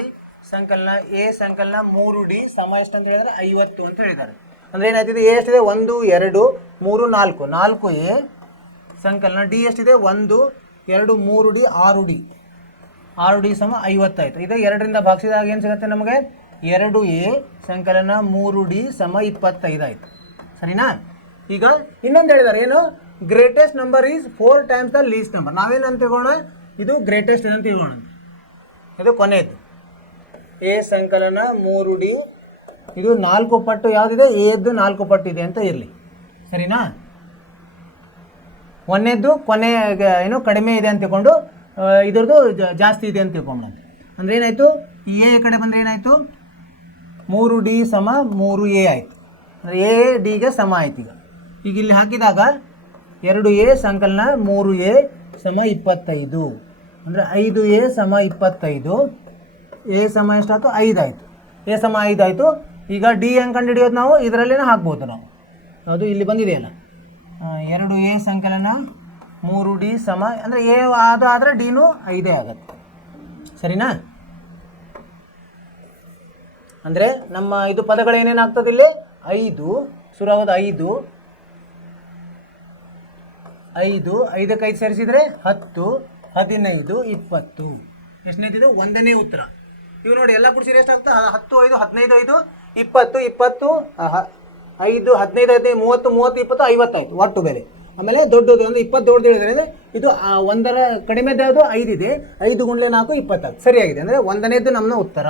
ಸಂಕಲನ ಎ ಸಂಕಲನ 3D ಸಮ ಎಷ್ಟು ಅಂತ ಹೇಳಿದರೆ 50 ಅಂತ ಹೇಳಿದ್ದಾರೆ. ಅಂದರೆ ಏನಾಯ್ತಿದೆ? ಎ ಎಷ್ಟಿದೆ? 1 2 3 4 4 ಎ ಸಂಕಲನ. ಡಿ ಎಷ್ಟಿದೆ? 1 2 3D 6D 6D ಸಮ 50 ಆಯಿತು. ಇದು 2ರಿಂದ ಭಾಗಿಸಿದಾಗ ಏನು ಸಿಗುತ್ತೆ ನಮಗೆ? 2A ಸಂಕಲನ 3D ಸಮ 25 ಆಯಿತು. ಸರಿನಾ? ಈಗ ಇನ್ನೊಂದು ಹೇಳಿದ್ದಾರೆ, ಏನು? Greatest number is 4 times the least number. ನಾವೇನಂತ ತಿಳ್ಕೋಣ? ಇದು ಗ್ರೇಟೆಸ್ಟ್ ಅಂತ ತಿಳ್ಕೋಣ. ಇದು ಕೊನೆಯದು. ಎ ಸಂಕಲನ 3D ಇದು 4 ಪಟ್ಟು ಯಾವುದಿದೆ? ಎದ್ದು 4 ಪಟ್ಟು ಇದೆ ಅಂತ ಇರಲಿ. ಸರಿನಾ? ಒಂದೇದ್ದು ಕೊನೆ ಏನು ಕಡಿಮೆ ಇದೆ ಅಂತ ತಿಳ್ಕೊಂಡು ಇದ್ರದ್ದು ಜಾಸ್ತಿ ಇದೆ ಅಂತ ತಿಳ್ಕೊಂಬ. ಅಂದರೆ ಏನಾಯಿತು? ಎ ಕಡೆ ಬಂದರೆ ಏನಾಯಿತು? 3D ಸಮ 3A ಆಯಿತು. ಅಂದರೆ ಎ ಡಿಗೆ ಸಮ ಆಯ್ತು. ಈಗ ಇಲ್ಲಿ ಹಾಕಿದಾಗ 2A ಸಂಕಲನ 3A ಸಮ 25. ಅಂದರೆ 5A ಸಮ 25. ಎ ಸಮ ಎಷ್ಟಾಯ್ತು? 5 ಆಯಿತು. ಎ ಸಮ 5 ಆಯಿತು. ಈಗ ಡಿ ಹೆಂಗೆ ಕಂಡು ಹಿಡಿಯೋದು? ನಾವು ಇದರಲ್ಲೇ ಹಾಕ್ಬೋದು. ನಾವು ಅದು ಇಲ್ಲಿ ಬಂದಿದೆಯಲ್ಲ, 2A ಸಂಕಲನ 3D ಸಮ, ಅಂದರೆ ಎ ಅದು ಆದರೆ ಡಿನೂ 5 ಆಗುತ್ತೆ. ಸರಿನಾ? ಅಂದರೆ ನಮ್ಮ ಇದು ಪದಗಳು ಏನೇನಾಗ್ತದೆ ಇಲ್ಲಿ? 5 ಶುರುವಾಗೋದು 5 5ಕ್ಕೆ 5 ಸೇರಿಸಿದರೆ 10 15 20. ಎಷ್ಟನೇದಿದು? 1ನೇ ಉತ್ತರ. ಇವು ನೋಡಿ ಎಲ್ಲ ಕೂಡಿಸಿದ್ರೆ ಎಷ್ಟಾಗ್ತದೆ? 10 5 15 5 20 20 5 15 5 30 30 20 50 ಆಯಿತು ಒಟ್ಟು ಬೆಲೆ. ಆಮೇಲೆ ದೊಡ್ಡದು ಅಂದರೆ 20 ದೊಡ್ಡದು ಹೇಳಿದ್ರೆ ಇದು 1ರ ಕಡಿಮೆದು ಯಾವುದು? 5 ಇದೆ. 5 × 4 20 ಆಗುತ್ತೆ. ಸರಿಯಾಗಿದೆ. ಅಂದರೆ 1ನೇದ್ದು ನಮ್ಮ ಉತ್ತರ.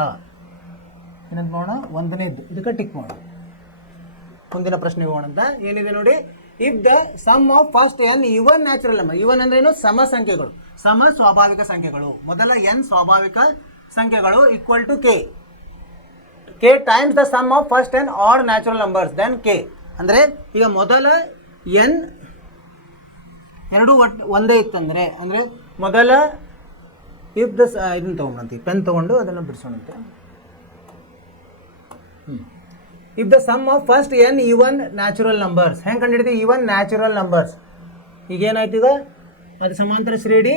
ಏನಂತ ನೋಡೋಣ? 1ನೇದ್ದು. ಇದಕ್ಕೆ ಟಿಕ್ ಮಾಡೋಣ. ಮುಂದಿನ ಪ್ರಶ್ನೆಗೆ ಹೋಗೋಣ ಅಂತ. ಏನಿದೆ ನೋಡಿ? If the sum of first n even natural number. Even ಅಂದ್ರೆ ಏನು? ಸಮ ಸಂಖ್ಯೆಗಳು, ಸಮ ಸ್ವಾಭಾವಿಕ ಸಂಖ್ಯೆಗಳು. ಮೊದಲ n ಸ್ವಾಭಾವಿಕ ಸಂಖ್ಯೆಗಳು equal to k times the sum of first n odd natural numbers then k. ಅಂದರೆ ಈಗ ಮೊದಲ n ಎರಡು ಒಂದೇ ಇತ್ತಂದರೆ, ಅಂದರೆ ಮೊದಲ ಇಫ್ ದ ಇದನ್ನು ತೊಗೊಂಡಂತೆ ಪೆನ್ ತೊಗೊಂಡು ಅದನ್ನು ಬಿಡಿಸೋಣಂತೆ. If the sum of first n even natural numbers. ಹೆಂಗೆ ಕಂಡುಹಿಡಿತೀವಿ? Even natural numbers. ಈಗೇನಾಯ್ತು? ಈಗ ಅದು ಸಮಾಂತರ ಶ್ರೇಣಿ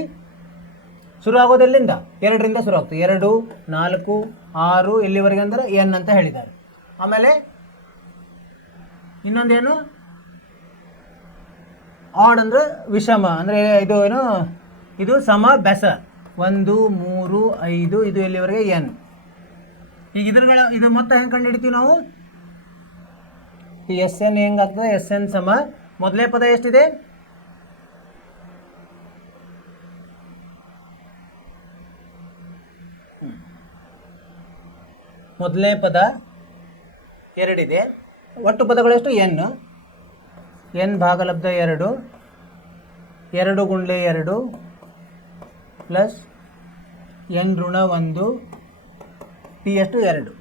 ಶುರು ಆಗೋದೆಲ್ಲಿಂದ? 2ರಿಂದ ಶುರು ಆಗ್ತದೆ. 2 4 6 ಇಲ್ಲಿವರೆಗೆ ಅಂದರೆ n ಅಂತ ಹೇಳಿದ್ದಾರೆ. ಆಮೇಲೆ ಇನ್ನೊಂದೇನು? ಆಡ್ ಅಂದರೆ ವಿಷಮ, ಅಂದರೆ ಇದು ಏನು? ಇದು ಸಮ ಬೆಸ 1 3 5 ಇದು ಎಲ್ಲಿವರೆಗೆ n. ಈಗ ಇದು ಮೊತ್ತ ಹೆಂಗೆ ಕಂಡು ಹಿಡಿತೀವಿ ನಾವು? ಈ SN ಹೆಂಗಾಗ್ತದೆ? SN ಸಮ ಮೊದಲೇ ಪದ ಎಷ್ಟಿದೆ? ಮೊದಲನೇ ಪದ 2 ಇದೆ. ಒಟ್ಟು ಪದಗಳೆಷ್ಟು? n ಭಾಗಲಬ್ಧ 2 2 × 2 ಪ್ಲಸ್ n ಋಣ 1 p ಎಷ್ಟು 2.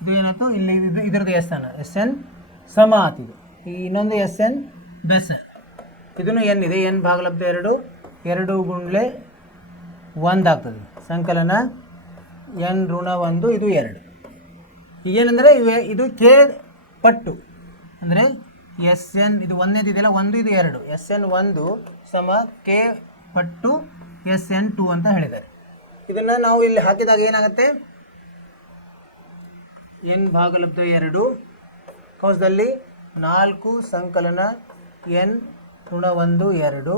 ಇದು ಏನಾಯ್ತು? ಇಲ್ಲಿ ಇದರದ್ದು SN ಸಮ ಆತಿದೆ. ಈ ಇನ್ನೊಂದು SN ಬೆಸ. ಇದನ್ನು n ಇದೆ. n ಭಾಗಲಬ್ಧ 2 2 × 1 ಆಗ್ತದೆ. ಸಂಕಲನ n ಋಣ 1 ಇದು 2. ಈಗೇನೆಂದರೆ ಇದು k ಪಟ್ಟು, ಅಂದರೆ SN ಇದು 1ನೇದು ಇದೆಯಲ್ಲ, 1 ಇದು 2. SN 1 ಸಮ k ಪಟ್ಟು SN 2 ಅಂತ ಹೇಳಿದ್ದಾರೆ. ಇದನ್ನು ನಾವು ಇಲ್ಲಿ ಹಾಕಿದಾಗ ಏನಾಗುತ್ತೆ? n ಭಾಗಲಬ್ಧ 2 ಕೌಸದಲ್ಲಿ 4 ಸಂಕಲನ n ಋಣ 1 2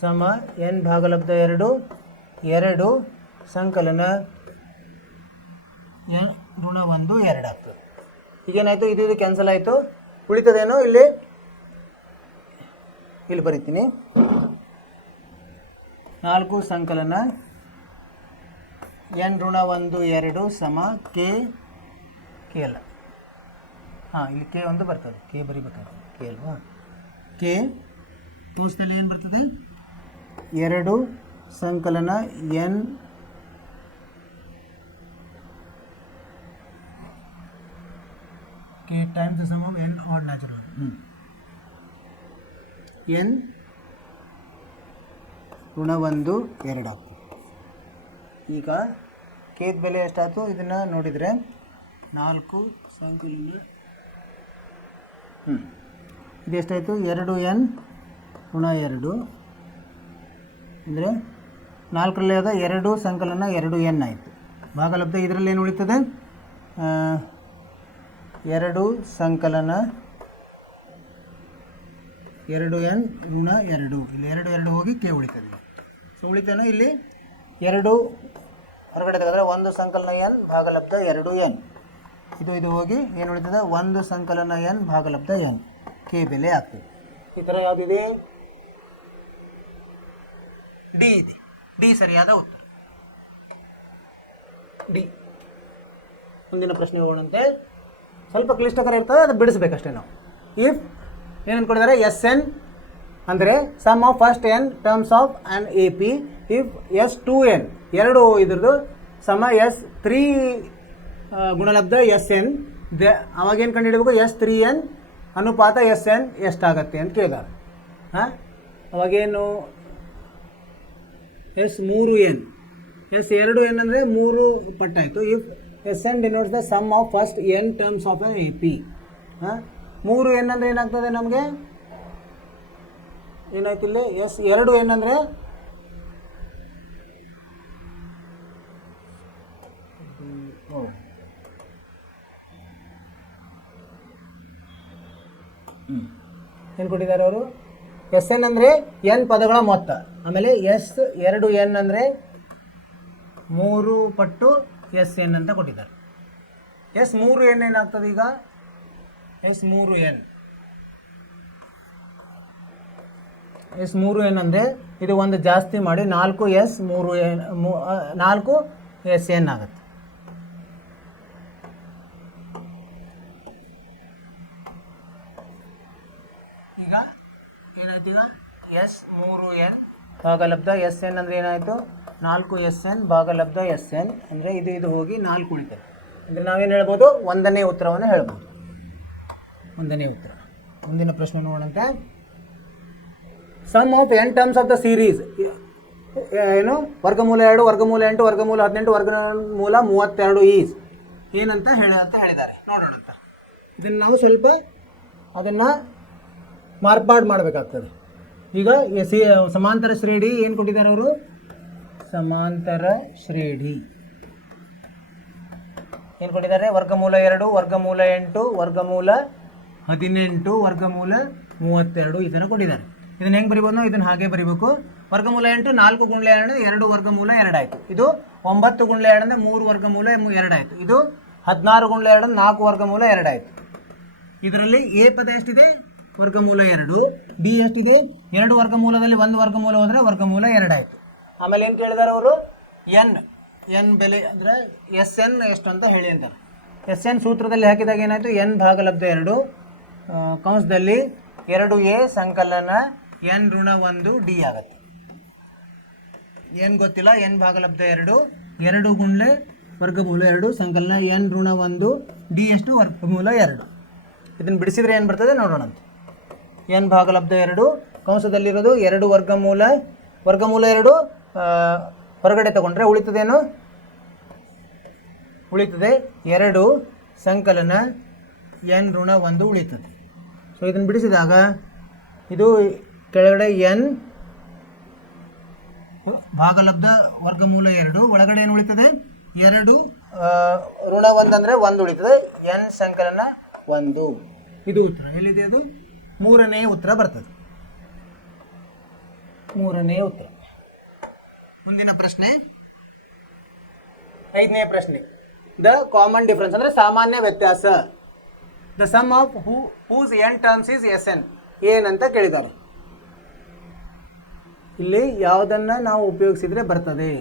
ಸಮ n ಭಾಗಲಬ್ಧ 2 2 ಸಂಕಲನ n ಋಣ 1 2 ಆಗ್ತದೆ. ಈಗೇನಾಯಿತು? ಇದು ಕ್ಯಾನ್ಸಲ್ ಆಯಿತು. ಉಳಿತದೇನೋ ಇಲ್ಲಿ ಬರೀತೀನಿ. 4 ಸಂಕಲನ n ಋಣ 1 2 ಸಮ ಕೆ ಅಲ್ಲ, ಹಾಂ ಇಲ್ಲಿ ಕೆ ಒಂದು ಬರ್ತದೆ, ಕೆ ಬರಿಬೇಕಾದ್ರೆ ಕೆ ಅಲ್ವಾ, ಕೆ ತೋರಿಸ್ದಲ್ಲಿ ಏನು ಬರ್ತದೆ 2 ಸಂಕಲನ n k times the sum of n odd natural n ಋಣ 1 2 ಆಗ್ತದೆ. ಈಗ ಕೇದ ಬೆಲೆ ಎಷ್ಟಾಯಿತು ಇದನ್ನು ನೋಡಿದರೆ 4 ಸಂಕಲನ ಇದು ಎಷ್ಟಾಯಿತು 2n ಋಣ 2 ಅಂದರೆ 4ರಲ್ಲಿ ಆದ 2 ಸಂಕಲನ 2n ಆಯಿತು. ಭಾಗಲಬ್ಧ ಇದರಲ್ಲಿ ಏನು ಉಳಿತದೆ 2 ಸಂಕಲನ 2n ಋಣ 2, ಇಲ್ಲಿ 2 ಹೋಗಿ ಕೆ ಉಳಿತದೆ. ಸೊ ಉಳಿತೇನೋ ಇಲ್ಲಿ 2 ಹೊರಗಡೆ ತೆಗೆದ್ರೆ 1 ಸಂಕಲನ n ಭಾಗಲಬ್ಧ 2n, ಇದು ಹೋಗಿ ಏನು ಉಳಿತದೆ 1 ಸಂಕಲನ n ಭಾಗಲಬ್ಧ n, ಕೆ ಬೆಲೆ ಆಗ್ತದೆ. ಈ ಥರ ಯಾವುದಿದೆ ಡಿ ಇದೆ, ಡಿ ಸರಿಯಾದ ಉತ್ತರ ಡಿ. ಮುಂದಿನ ಪ್ರಶ್ನೆ ಹೋಗೋಣಂತೆ, ಸ್ವಲ್ಪ ಕ್ಲಿಷ್ಟಕರ ಇರ್ತದೆ, ಅದು ಬಿಡಿಸ್ಬೇಕಷ್ಟೇ ನಾವು. ಇಫ್ ಏನು ಅಂದ್ಕೊಂಡಿದ್ದಾರೆ S n ಅಂದರೆ sum of first n terms of an A P if S2n ಎರಡು ಇದ್ರದ್ದು ಸಮ S3 ಗುಣಲಬ್ಧ Sn ಅವಾಗೇನು ಕಂಡು ಹಿಡಬೇಕು S3n ಅನುಪಾತ Sn ಎಷ್ಟಾಗತ್ತೆ ಅಂತ ಕೇಳಿದಾರೆ. ಹಾಂ ಅವಾಗೇನು S3n S2n ಅಂದರೆ 3 ಪಟ್ಟಾಯಿತು. If Sn denotes the sum of first n terms of A P. ಹಾಂ 3n ಅಂದರೆ ಏನಾಗ್ತದೆ ನಮಗೆ ಏನಾಯ್ತು ಇಲ್ಲಿ S2n ಅಂದರೆ ಏನು ಕೊಟ್ಟಿದ್ದಾರೆ ಅವರು Sn ಅಂದರೆ n ಪದಗಳ ಮೊತ್ತ, ಆಮೇಲೆ S2n ಅಂದರೆ 3 ಪಟ್ಟು Sn ಅಂತ ಕೊಟ್ಟಿದ್ದಾರೆ. S3n ಏನಾಗ್ತದೆ ಈಗ S3n ಅಂದರೆ ಇದು ಒಂದು ಜಾಸ್ತಿ ಮಾಡಿ 4 Sn ಆಗುತ್ತೆ. ಈಗ ಏನಾಯ್ತು ಈಗ S3n ಭಾಗಲಬ್ಧ Sn ಅಂದರೆ ಏನಾಯಿತು 4 Sn ಭಾಗಲಬ್ಧ Sn ಅಂದರೆ ಇದು ಹೋಗಿ 4 ಉಳಿತದೆ. ಅಂದರೆ ನಾವೇನು ಹೇಳ್ಬೋದು 1ನೇ ಉತ್ತರವನ್ನು ಹೇಳ್ಬೋದು, 1ನೇ ಉತ್ತರ. ಮುಂದಿನ ಪ್ರಶ್ನೆ ನೋಡೋಣಂತೆ, sum of n terms of the series ಏನು ವರ್ಗಮೂಲ 2 ವರ್ಗಮೂಲ 8 ವರ್ಗಮೂಲ 18 ವರ್ಗಮೂಲ 32 ಈಸ್ ಏನಂತ ಹೇಳಿದ್ದಾರೆ ನೋಡೋಣಂತ. ಇದನ್ನು ನಾವು ಸ್ವಲ್ಪ ಅದನ್ನು ಮಾರ್ಪಾಡು ಮಾಡಬೇಕಾಗ್ತದೆ. ಈಗ ಸಮಾಂತರ ಶ್ರೇಣಿ ಏನು ಕೊಟ್ಟಿದ್ದಾರೆ ಅವರು, ಸಮಾಂತರ ಶ್ರೇಣಿ ಏನು ಕೊಟ್ಟಿದ್ದಾರೆ, ವರ್ಗಮೂಲ 2 ವರ್ಗಮೂಲ 8 ವರ್ಗಮೂಲ 18 ವರ್ಗಮೂಲ 32 ಇದನ್ನು ಕೊಟ್ಟಿದ್ದಾರೆ. ಇದನ್ನು ಹೆಂಗೆ ಬರಿಬೋದು ನಾವು, ಇದನ್ನು ಹಾಗೆ ಬರಿಬೇಕು. ವರ್ಗಮೂಲ 8 4 ಗುಂಡ್ಲೆ 2 2 ವರ್ಗಮೂಲ 2 ಆಯಿತು. ಇದು 9 ಗುಂಡ್ಲೆ 2 ಅಂದರೆ 3 ವರ್ಗಮೂಲ 2 ಆಯಿತು. ಇದು 16 ಗುಂಡ್ಲೆ 2 4 ವರ್ಗಮೂಲ 2 ಆಯಿತು. ಇದರಲ್ಲಿ ಎ ಪದ ಎಷ್ಟಿದೆ ವರ್ಗಮೂಲ 2, ಡಿ ಎಷ್ಟಿದೆ 2 ವರ್ಗಮೂಲದಲ್ಲಿ 1 ವರ್ಗಮೂಲ ಹೋದರೆ ವರ್ಗಮೂಲ 2 ಆಯಿತು. ಆಮೇಲೆ ಏನು ಕೇಳಿದ್ದಾರೆ ಅವರು ಎನ್ ಬೆಲೆ ಅಂದರೆ Sn ಎಷ್ಟು ಅಂತ ಹೇಳಿ ಅಂತಾರೆ. Sn ಸೂತ್ರದಲ್ಲಿ ಹಾಕಿದಾಗ ಏನಾಯಿತು n ಭಾಗಲಬ್ಧ 2 ಕಂಸದಲ್ಲಿ 2a ಸಂಕಲನ n ಋಣ 1 ಡಿ ಆಗುತ್ತೆ. ಏನು ಗೊತ್ತಿಲ್ಲ, n ಭಾಗಲಬ್ಧ 2 ಗುಂಡ್ಲೆ ವರ್ಗಮೂಲ 2 ಸಂಕಲನ n ಋಣ 1 ಡಿ ಎಷ್ಟು ವರ್ಗಮೂಲ 2. ಇದನ್ನು ಬಿಡಿಸಿದ್ರೆ ಏನು ಬರ್ತದೆ ನೋಡೋಣಂತೆ. n ಭಾಗಲಬ್ಧ 2 ಕಂಸದಲ್ಲಿರೋದು 2 ವರ್ಗಮೂಲ 2 ಹೊರಗಡೆ ತಗೊಂಡ್ರೆ ಉಳಿತದೇನು, ಉಳಿತದೆ 2 ಸಂಕಲನ n ಋಣ 1 ಉಳಿತದೆ. ಸೊ ಇದನ್ನು ಬಿಡಿಸಿದಾಗ ಇದು ಕೆಳಗಡೆ n ಭಾಗಲಬ್ಧ ವರ್ಗಮೂಲ 2 ಒಳಗಡೆ ಏನು ಉಳಿತದೆ 2 ಋಣ 1 ಅಂದರೆ 1 ಉಳಿತದೆ, n ಸಂಕಲನ 1. ಇದು ಉತ್ತರ ಎಲ್ಲಿದೆ, ಅದು 3ನೇ ಉತ್ತರ ಬರ್ತದೆ, 3ನೇ ಉತ್ತರ. ಮುಂದಿನ ಪ್ರಶ್ನೆ 5ನೇ ಪ್ರಶ್ನೆ, ದ ಕಾಮನ್ ಡಿಫರೆನ್ಸ್ ಅಂದರೆ ಸಾಮಾನ್ಯ ವ್ಯತ್ಯಾಸ. The sum of whose n terms is Sn ಏನಂತ ಕೇಳಿದ್ದಾರೆ. ಇಲ್ಲಿ ಯಾವುದನ್ನು ನಾವು ಉಪಯೋಗಿಸಿದರೆ ಬರ್ತದೆ.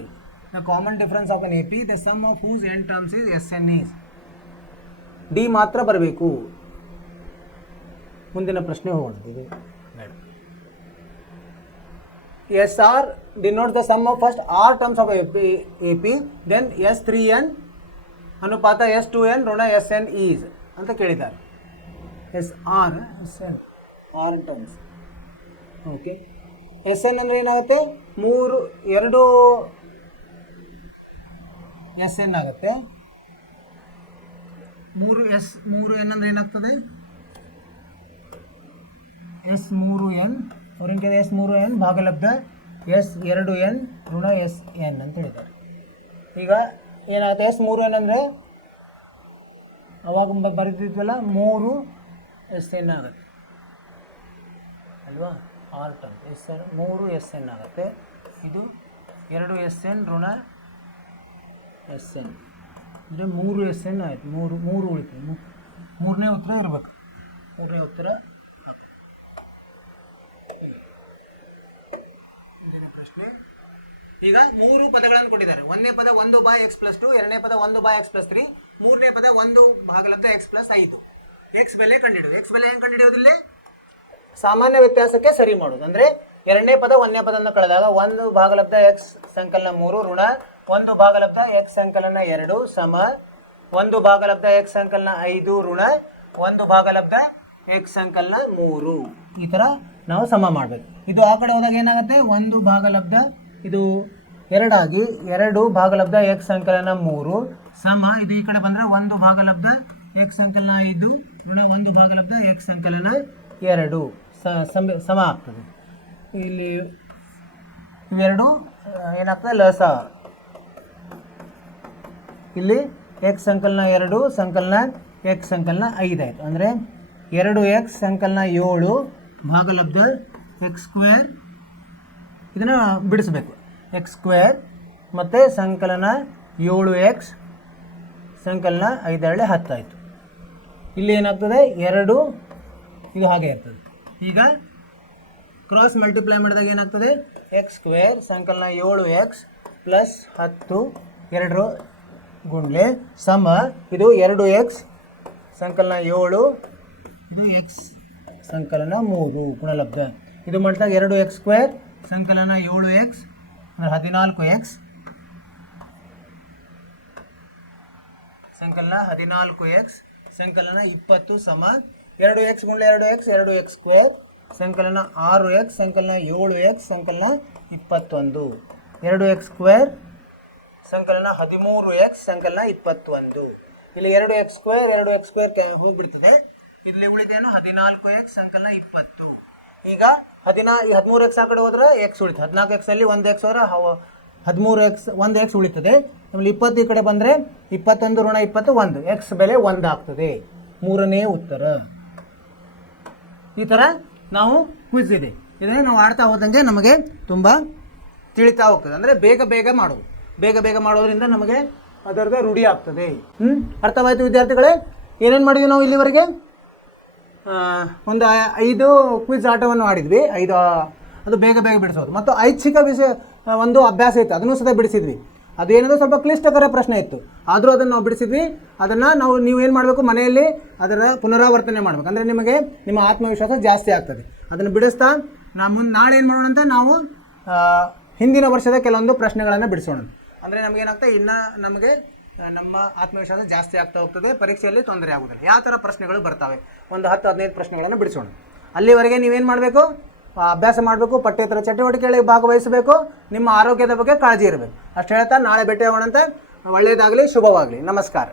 The common difference of n A P the sum of whose n terms is S n is. D ಮಾತ್ರ ಬರಬೇಕು. ಮುಂದಿನ ಪ್ರಶ್ನೆ ಹೋಗೋಣ. ಇದು S r denotes the sum of first r terms of A P then S 3n ಅನುಪಾತ S 2n ಋಣ S n is ಅಂತ ಕೇಳಿದ್ದಾರೆ. S r r terms. Okay, S n ಅಂದರೆ ಏನಾಗುತ್ತೆ? 2 ಎಸ್ ಎನ್ ಆಗುತ್ತೆ. 3n ಅಂದರೆ ಏನಾಗ್ತದೆ? ಎಸ್ 3n ಅವ್ರೇನು ಕೇಳಿದೆ? ಎಸ್ 3n ಭಾಗಲಬ್ಧ ಎಸ್ 2n ಋಣ ಎಸ್ ಎನ್ ಅಂತ ಹೇಳಿದ್ದಾರೆ. ಈಗ ಏನಾಗುತ್ತೆ? ಎಸ್ 3n ಅಂದರೆ ಅವಾಗ ಬರೀತಿದ್ವಲ್ಲ 3 ಎಸ್ ಎನ್ ಆಗುತ್ತೆ ಅಲ್ವಾ? R term S 3 S n ಆಗುತ್ತೆ. ಇದು 2 ಎಸ್ ಎನ್ ಋಣ ಎಸ್ ಎನ್ ಅಂದರೆ 3 ಎಸ್ ಎನ್ ಆಯಿತು. 3 ಉಳಿತು. ಮೂರನೇ ಉತ್ತರ ಇರಬೇಕು. ಮೂರನೇ ಉತ್ತರ. ಮುಂದಿನ ಪ್ರಶ್ನೆ. ಈಗ 3 ಪದಗಳನ್ನು ಕೊಟ್ಟಿದ್ದಾರೆ. ಒಂದನೇ ಪದ 1/x+2, ಎರಡನೇ ಪದ 1/x+3, ಮೂರನೇ ಪದ 1 ಭಾಗಲಬ್ಧ x+5. ಎಕ್ಸ್ ಬೆಲೆ ಕಂಡುಹಿಡಿಯೋದು. ಎಕ್ಸ್ ಬೆಲೆ ಹೆಂಗೆ ಕಂಡುಹಿಡಿಯೋದಿಲ್ಲ? ಸಾಮಾನ್ಯ ವ್ಯತ್ಯಾಸಕ್ಕೆ ಸರಿ ಮಾಡೋದು. ಅಂದರೆ ಎರಡನೇ ಪದ ಒಂದನೇ ಪದವನ್ನು ಕಳೆದಾಗ 1 ಭಾಗಲಬ್ಧ ಎಕ್ಸ್ ಸಂಕಲನ 3 ಋಣ 1 ಭಾಗಲಬ್ಧ ಎಕ್ಸ್ ಸಂಕಲನ 2 ಸಮ 1 ಭಾಗಲಬ್ಧ ಎಕ್ಸ್ ಸಂಕಲನ 5 ಋಣ 1 ಭಾಗಲಬ್ಧ ಎಕ್ಸ್ ಸಂಕಲನ 3. ಈ ಥರ ನಾವು ಸಮ ಮಾಡಬೇಕು. ಇದು ಆ ಕಡೆ ಹೋದಾಗ ಏನಾಗುತ್ತೆ? 1 ಭಾಗಲಬ್ಧ ಇದು 2 ಆಗಿ 2 ಭಾಗಲಬ್ಧ ಎಕ್ಸ್ ಸಂಕಲನ 3 ಸಮ ಇದು ಈ ಕಡೆ ಬಂದರೆ 1 ಭಾಗಲಬ್ಧ ಎಕ್ಸ್ ಸಂಕಲನ 5 ಋಣ 1 ಭಾಗಲಬ್ಧ ಎಕ್ಸ್ ಸಂಕಲನ 2 ಸಮ ಆಗ್ತದೆ. ಇಲ್ಲಿ ಇವೆರಡು ಏನಾಗ್ತದೆ? ಲಸ. ಇಲ್ಲಿ ಎಕ್ಸ್ ಸಂಕಲನ 2 ಸಂಕಲನ ಎಕ್ಸ್ ಸಂಕಲನ 5 ಆಯಿತು. ಅಂದರೆ 2x ಸಂಕಲನ 7 ಭಾಗಲಬ್ಧ ಎಕ್ಸ್ ಸ್ಕ್ವೇರ್. ಇದನ್ನು ಬಿಡಿಸ್ಬೇಕು. ಎಕ್ಸ್ ಸ್ಕ್ವೇರ್ ಮತ್ತು ಸಂಕಲನ 7x ಸಂಕಲನ 5 10 ಆಯಿತು. ಇಲ್ಲಿ ಏನಾಗ್ತದೆ? 2 ಇದು ಹಾಗೆ ಇರ್ತದೆ. ಈಗ ಕ್ರಾಸ್ ಮಲ್ಟಿಪ್ಲೈ ಮಾಡಿದಾಗ ಏನಾಗ್ತದೆ? ಎಕ್ಸ್ ಸ್ಕ್ವೇರ್ ಸಂಕಲನ 7x ಪ್ಲಸ್ 10 2 ಗುಂಡ್ಲೆ ಸಮ ಇದು 2x ಸಂಕಲನ 7 ಇದು ಎಕ್ಸ್ ಸಂಕಲನ 3 ಗುಣಲಬ್ಧ. ಇದು ಮಾಡಿದಾಗ 2x ಸ್ಕ್ವೇರ್ ಸಂಕಲನ 7x ಅಂದರೆ 14x ಸಂಕಲನ 14x ಸಂಕಲನ 20 ಸಮ 2x ಗುಂಡ್ಲೆ 2x 2x ಸ್ಕ್ವೇರ್ ಸಂಕಲನ 6x ಸಂಕಲನ 7x ಸಂಕಲನ 21 2x ಸ್ಕ್ವೇರ್ ಸಂಕಲನ 13x ಸಂಕಲನ 21. ಇಲ್ಲಿ 2x ಸ್ಕ್ವೇರ್ ಹೋಗ್ಬಿಡ್ತದೆ. ಇಲ್ಲಿ ಉಳಿದೇನು? 14x ಸಂಕಲನ 20. ಈಗ 13x ಆ ಕಡೆ ಹೋದ್ರೆ x ಉಳಿತು. 14x ಅಲ್ಲಿ 1x ಹೋದ್ರೆ 13x 1x ಉಳಿತದೆ. ಆಮೇಲೆ 20 ಈ ಕಡೆ ಬಂದರೆ 21 ಋಣ 21 x ಬೆಲೆ 1 ಆಗ್ತದೆ. ಮೂರನೇ ಉತ್ತರ. ಈ ಥರ ನಾವು ಕ್ವಿಜ್ ಇದೆ. ಇದನ್ನೇ ನಾವು ಆಡ್ತಾ ಹೋದಂಗೆ ನಮಗೆ ತುಂಬ ತಿಳಿತಾ ಹೋಗ್ತದೆ. ಅಂದರೆ ಬೇಗ ಮಾಡೋದು. ಬೇಗ ಮಾಡೋದ್ರಿಂದ ನಮಗೆ ಅದರದ ರೂಢಿ ಆಗ್ತದೆ. ಅರ್ಥವಾಯಿತು ವಿದ್ಯಾರ್ಥಿಗಳೇ? ಏನೇನು ಮಾಡಿದ್ವಿ ನಾವು ಇಲ್ಲಿವರೆಗೆ? ಒಂದು 5 ಕ್ವಿಜ್ ಆಟವನ್ನು ಆಡಿದ್ವಿ. 5 ಅದು ಬೇಗ ಬಿಡಿಸೋದು. ಮತ್ತು ಐಚ್ಛಿಕ ವಿಷಯ ಒಂದು ಅಭ್ಯಾಸ ಇತ್ತು, ಅದನ್ನು ಸಹ ಬಿಡಿಸಿದ್ವಿ. ಅದೇನಂದ್ರೆ ಸ್ವಲ್ಪ ಕ್ಲಿಷ್ಟಕರ ಪ್ರಶ್ನೆ ಇತ್ತು, ಆದರೂ ಅದನ್ನು ನಾವು ಬಿಡಿಸಿದ್ವಿ. ಅದನ್ನು ನೀವೇನು ಮಾಡಬೇಕು? ಮನೆಯಲ್ಲಿ ಅದರ ಪುನರಾವರ್ತನೆ ಮಾಡಬೇಕು. ಅಂದರೆ ನಿಮಗೆ ನಿಮ್ಮ ಆತ್ಮವಿಶ್ವಾಸ ಜಾಸ್ತಿ ಆಗ್ತದೆ. ಅದನ್ನು ಬಿಡಿಸ್ತಾ ನಾಳೆ ಏನು ಮಾಡೋಣ ಅಂತ ನಾವು ಹಿಂದಿನ ವರ್ಷದ ಕೆಲವೊಂದು ಪ್ರಶ್ನೆಗಳನ್ನು ಬಿಡಿಸೋಣ. ಅಂದರೆ ನಮಗೇನಾಗ್ತದೆ? ಇನ್ನು ನಮಗೆ ನಮ್ಮ ಆತ್ಮವಿಶ್ವಾಸ ಜಾಸ್ತಿ ಆಗ್ತಾ ಹೋಗ್ತದೆ. ಪರೀಕ್ಷೆಯಲ್ಲಿ ತೊಂದರೆ ಆಗೋದಿಲ್ಲ. ಯಾವ ಥರ ಪ್ರಶ್ನೆಗಳು ಬರ್ತವೆ? ಒಂದು 10-15 ಪ್ರಶ್ನೆಗಳನ್ನು ಬಿಡಿಸೋಣ. ಅಲ್ಲಿವರೆಗೆ ನೀವೇನು ಮಾಡಬೇಕು? ಅಭ್ಯಾಸ ಮಾಡಬೇಕು, ಪಠ್ಯೇತರ ಚಟುವಟಿಕೆಗಳಿಗೆ ಭಾಗವಹಿಸಬೇಕು, ನಿಮ್ಮ ಆರೋಗ್ಯದ ಬಗ್ಗೆ ಕಾಳಜಿ ಇರಬೇಕು. ಅಷ್ಟು ಹೇಳ್ತಾ ನಾಳೆ ಭೇಟಿ ಆಗೋಣಂತೆ. ಒಳ್ಳೆಯದಾಗಲಿ, ಶುಭವಾಗಲಿ. ನಮಸ್ಕಾರ.